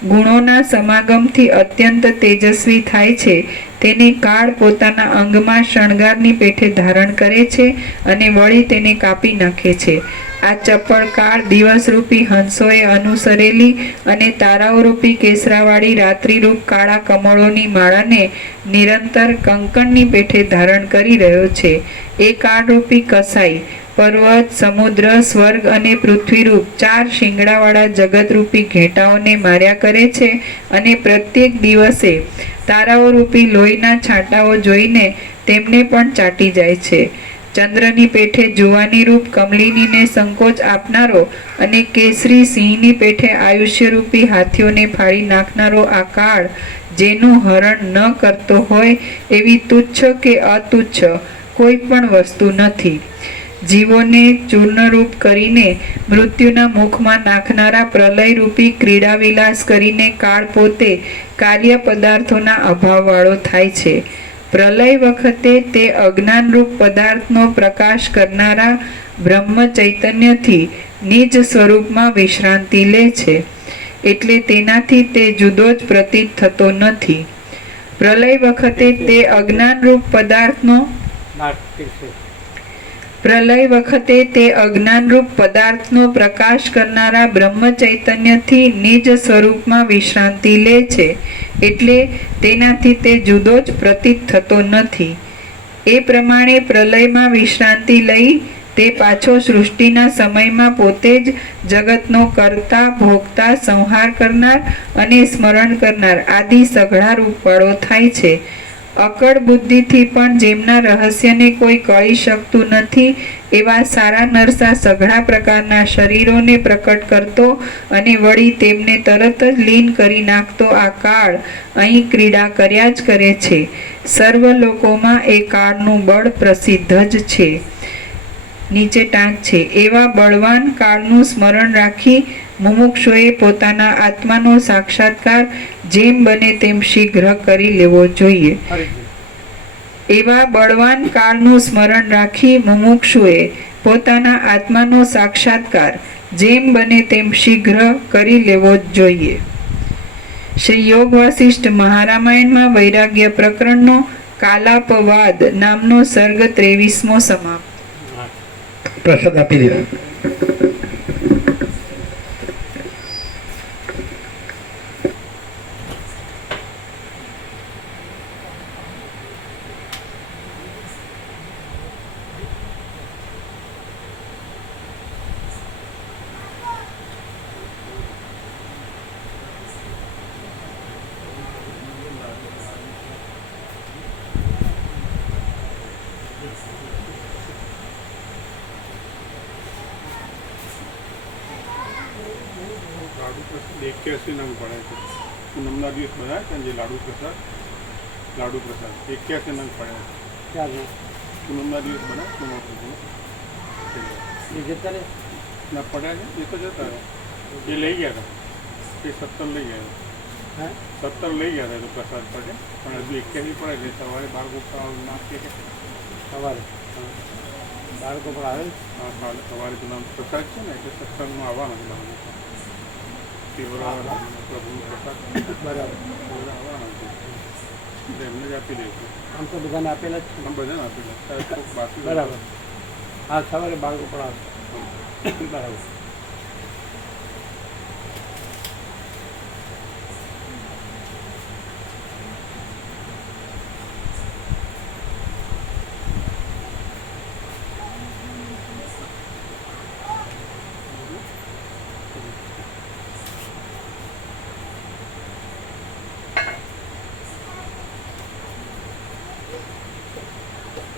ગુણોના સમાગમથી અત્યંત તેજસ્વી થાય છે, તેને કાળ પોતાના અંગમાં શણગારની પેઠે ધારણ કરે છે અને વળી તેને કાપી નાખે છે. આ ચપળ કાળ દિવસરૂપી હંસોએ અનુસરેલી અને તારાઓરૂપી કેસરાવાળી રાત્રિરૂપ કાળા કમળોની માળાને નિરંતર કંકણની પેઠે ધારણ કરી રહ્યો છે. એ કાળરૂપી કસાઈ પર્વત, સમુદ્ર, સ્વર્ગ અને પૃથ્વીરૂપ 4 શિંગડાવાળા જગતરૂપી ઘેટાઓને માર્યા કરે છે અને પ્રત્યેક દિવસે તારાઓરૂપી લોહીના છાંટાઓ જોઈને તેમને પણ ચાટી જાય છે. ચંદ્રની પેઠે જુવાનીરૂપ કમલિનીને સંકોચ આપનારો અને કેસરી સિંહની પેઠે આયુષ્યરૂપી હાથીઓને ફાડી નાખનારો આ કાળ જેનું હરણ ન કરતો હોય એવી તુચ્છ કે અતુચ્છ કોઈ પણ વસ્તુ નથી. જીવોને ચૂર્ણરૂપ કરીને મૃત્યુના મુખમાં નાખનારા પ્રલયરૂપી ક્રીડા વિલાસ કરીને કાળ પોતે કાર્ય પદાર્થોના અભાવવાળો થાય છે. પ્રલય વખતે તે અજ્ઞાનરૂપ પદાર્થનો પ્રકાશ કરનારા બ્રહ્મ ચૈતન્યથી નિજ સ્વરૂપમાં વિશ્રાંતિ લે છે, એટલે તેનાથી તે જુદો જ પ્રતીત થતો નથી. પ્રલય વખતે તે અજ્ઞાનરૂપ પદાર્થનો ના ઠીક છે. પ્રલય વખતે તે અજ્ઞાનરૂપ પદાર્થનો પ્રકાશ કરનારા બ્રહ્મ ચૈતન્યથી નિજ સ્વરૂપમાં વિશ્રાંતિ લે છે, એટલે તેનાથી તે જુદો જ પ્રતીત થતો નથી. એ પ્રમાણે પ્રલયમાં વિશ્રાંતિ લઈ તે પાછો સૃષ્ટિના સમયમાં પોતે જ જગતનો કરતા, ભોગતા, સંહાર કરનાર અને સ્મરણ કરનાર આદિ સઘળા રૂપવાળો થાય છે. અકળ બુદ્ધિથી પણ જેમના રહસ્યને કોઈ કળી શકતું નથી એવા સારા નરસા સઘળા પ્રકારના શરીરોને પ્રકટ કરતો અને વળી તેમને તરત જ લીન કરી નાખતો આ કાળ અહીં ક્રીડા કર્યા જ કરે છે. સર્વ લોકોમાં એ કાળનું બળ પ્રસિદ્ધ જ છે. નીચે ટાંક છે. એવા બળવાન કાળનું સ્મરણ રાખી મુમુક્ષુએ પોતાના આત્માનો સાક્ષાત્કાર જેમ બને તેમ શીઘ્ર કરી લેવો જોઈએ. એવા બળવાન કાળનું સ્મરણ રાખી મુમુક્ષુએ પોતાના આત્માનો સાક્ષાત્કાર જેમ બને તેમ શીઘ્ર કરી લેવો જ જોઈએ. શ્રી યોગ વાસિષ્ઠ મહારામાયણમાં વૈરાગ્ય પ્રકરણનો કાલાપવાદ નામનો સર્ગ 23મો સમાપ્ત. પ્રસાદ આપી દેવા. લાડુ પ્રસાદ 81 નંગ પડે છે. પૂનમના દિવસ બનાવે છે ને જે લાડુ પ્રસાદ 81 નંગ પડે છે. ચાલો પૂનમના દિવસ બનાવે પૂનમ એ જતા રહે. ના પડ્યા છે એ તો જતા રહે. એ લઈ ગયા હતા, એ 17 લઈ ગયા હા હતા, 17 લઈ ગયા હતા એ તો પ્રસાદ પડે, પણ હજુ 81 પડે છે. સવારે બાળકો નાખીએ કે સવારે બાળકો પણ આવે ને. હા કાલે સવારે તો નામ પ્રસાદ છે ને એટલે સત્સંગમાં આવવાના છે બાળકો. પ્રભુનો પ્રસાદ બરાબર. આવવાના છે એટલે એમને જ આપી દઈશું. આમ તો બધાને આપેલા જ છે. આમ બધાને આપી દે. કોઈક બાકી બરાબર. હા સવારે બાળકો પણ આવે. બરાબર.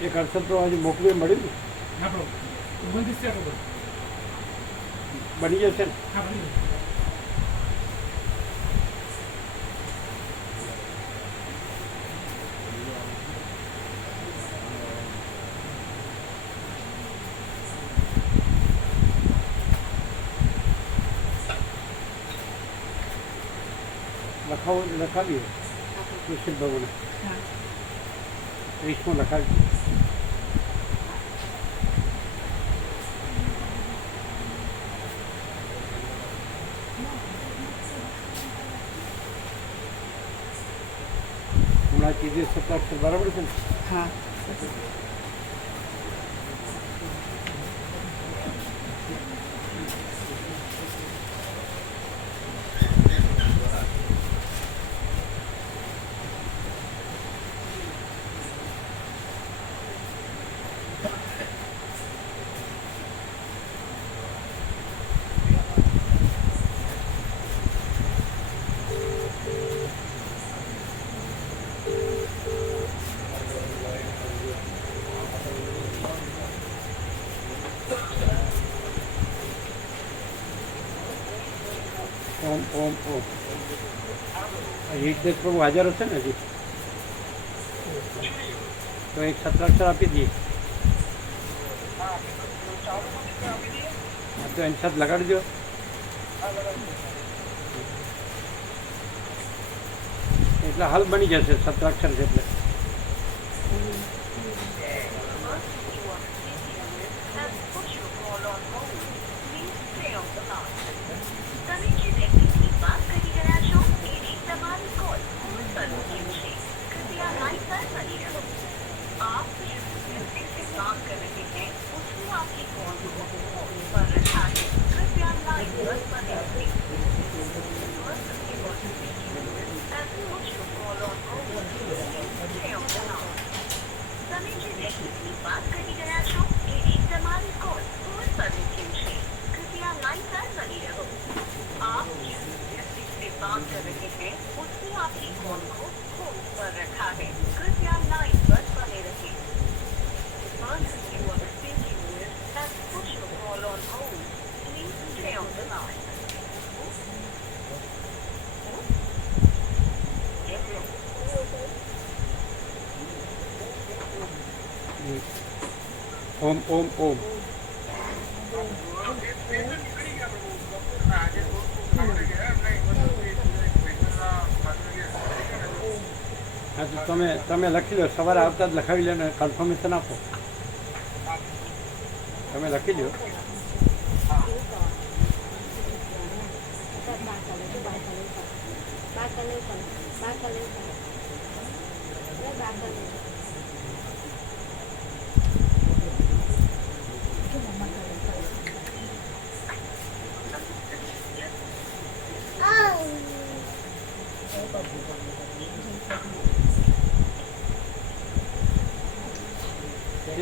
એક અડસઠ તો હજુ મોકલી મળ્યું ને. બની જશે ને. લખાવીએ કૃષ્ણ ભગવાન 30મો લખાવી. હમણાં કીધું સત્તાક્ષર બરાબર છે ને. હા. ઓમ ઓમ ઓમ. હિતેશ પ્રભુ હાજર હશે ને હજી તો એક સત્રાક્ષર આપી દઈએ. હા તો એની સાથે લગાડી દો. એટલે હાલ બની જશે સત્રાક્ષર છે એટલે. ઓમ ઓમ ઓમ. હા તો તમે લખી લો, સવારે આવતા જ લખાવી લો ને કન્ફર્મેશન આપો. તમે લખી લો.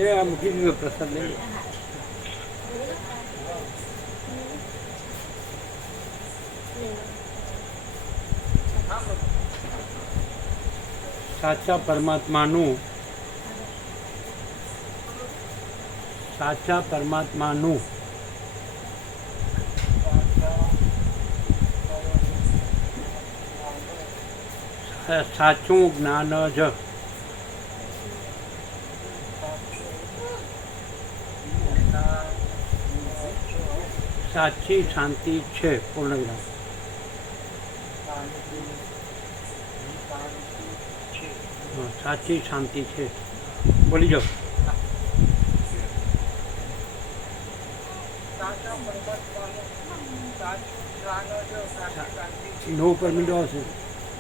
એ આ મૂકી દીધો પ્રસાદ લઈ લો. સાચા પરમાત્માનું સાચું જ્ઞાન જ સાચી શાંતિ છે. પૂર્ણ વિરામ. સાચી શાંતિ છે. બોલી જાઓ. નો ઉપર મીંડો આવશે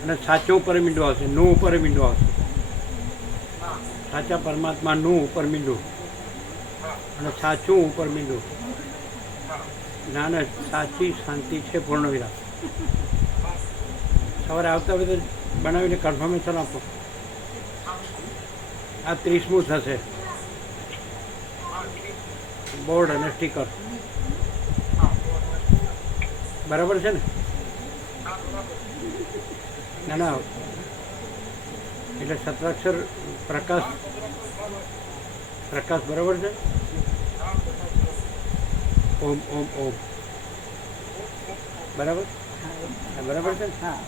અને સાચો ઉપર મીંડો આવશે. નો ઉપર મીંડો આવશે. સાચા પરમાત્મા નું ઉપર મીંડું અને સાચું ઉપર મીંડું. જ્ઞાન સાચી શાંતિ છે. પૂર્ણ વિરામ. સવારે આવતા હોય તો બનાવીને કન્ફર્મેશન આપો. આ 30મું થશે. બોર્ડ અને સ્ટીકર બરાબર છે ને? ના ના, એટલે સત્રાક્ષર પ્રકાશ બરાબર છે. ઓમ ઓમ ઓમ બરાબર બરાબર છે ને? હા.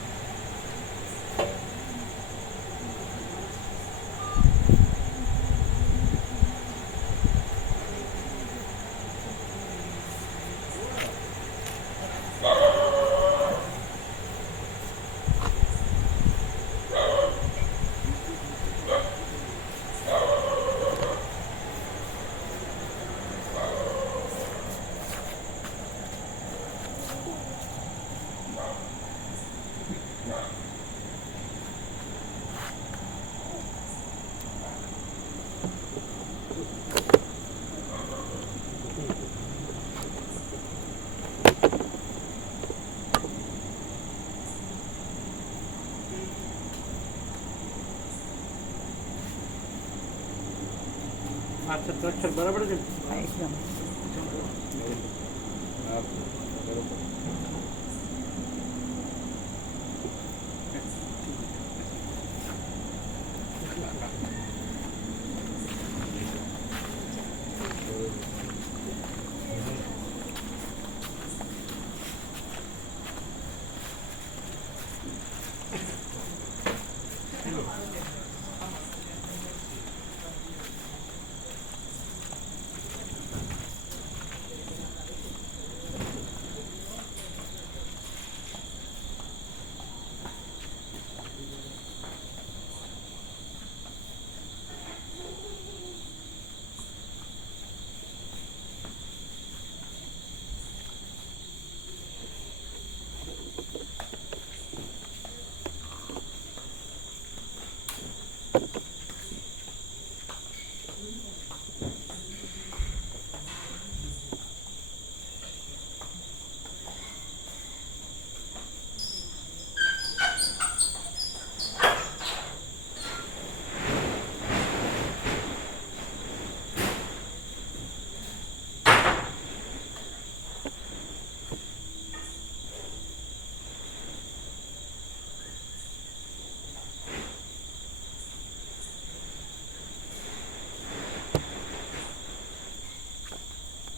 આ સત્રાક્ષર બરાબર છે.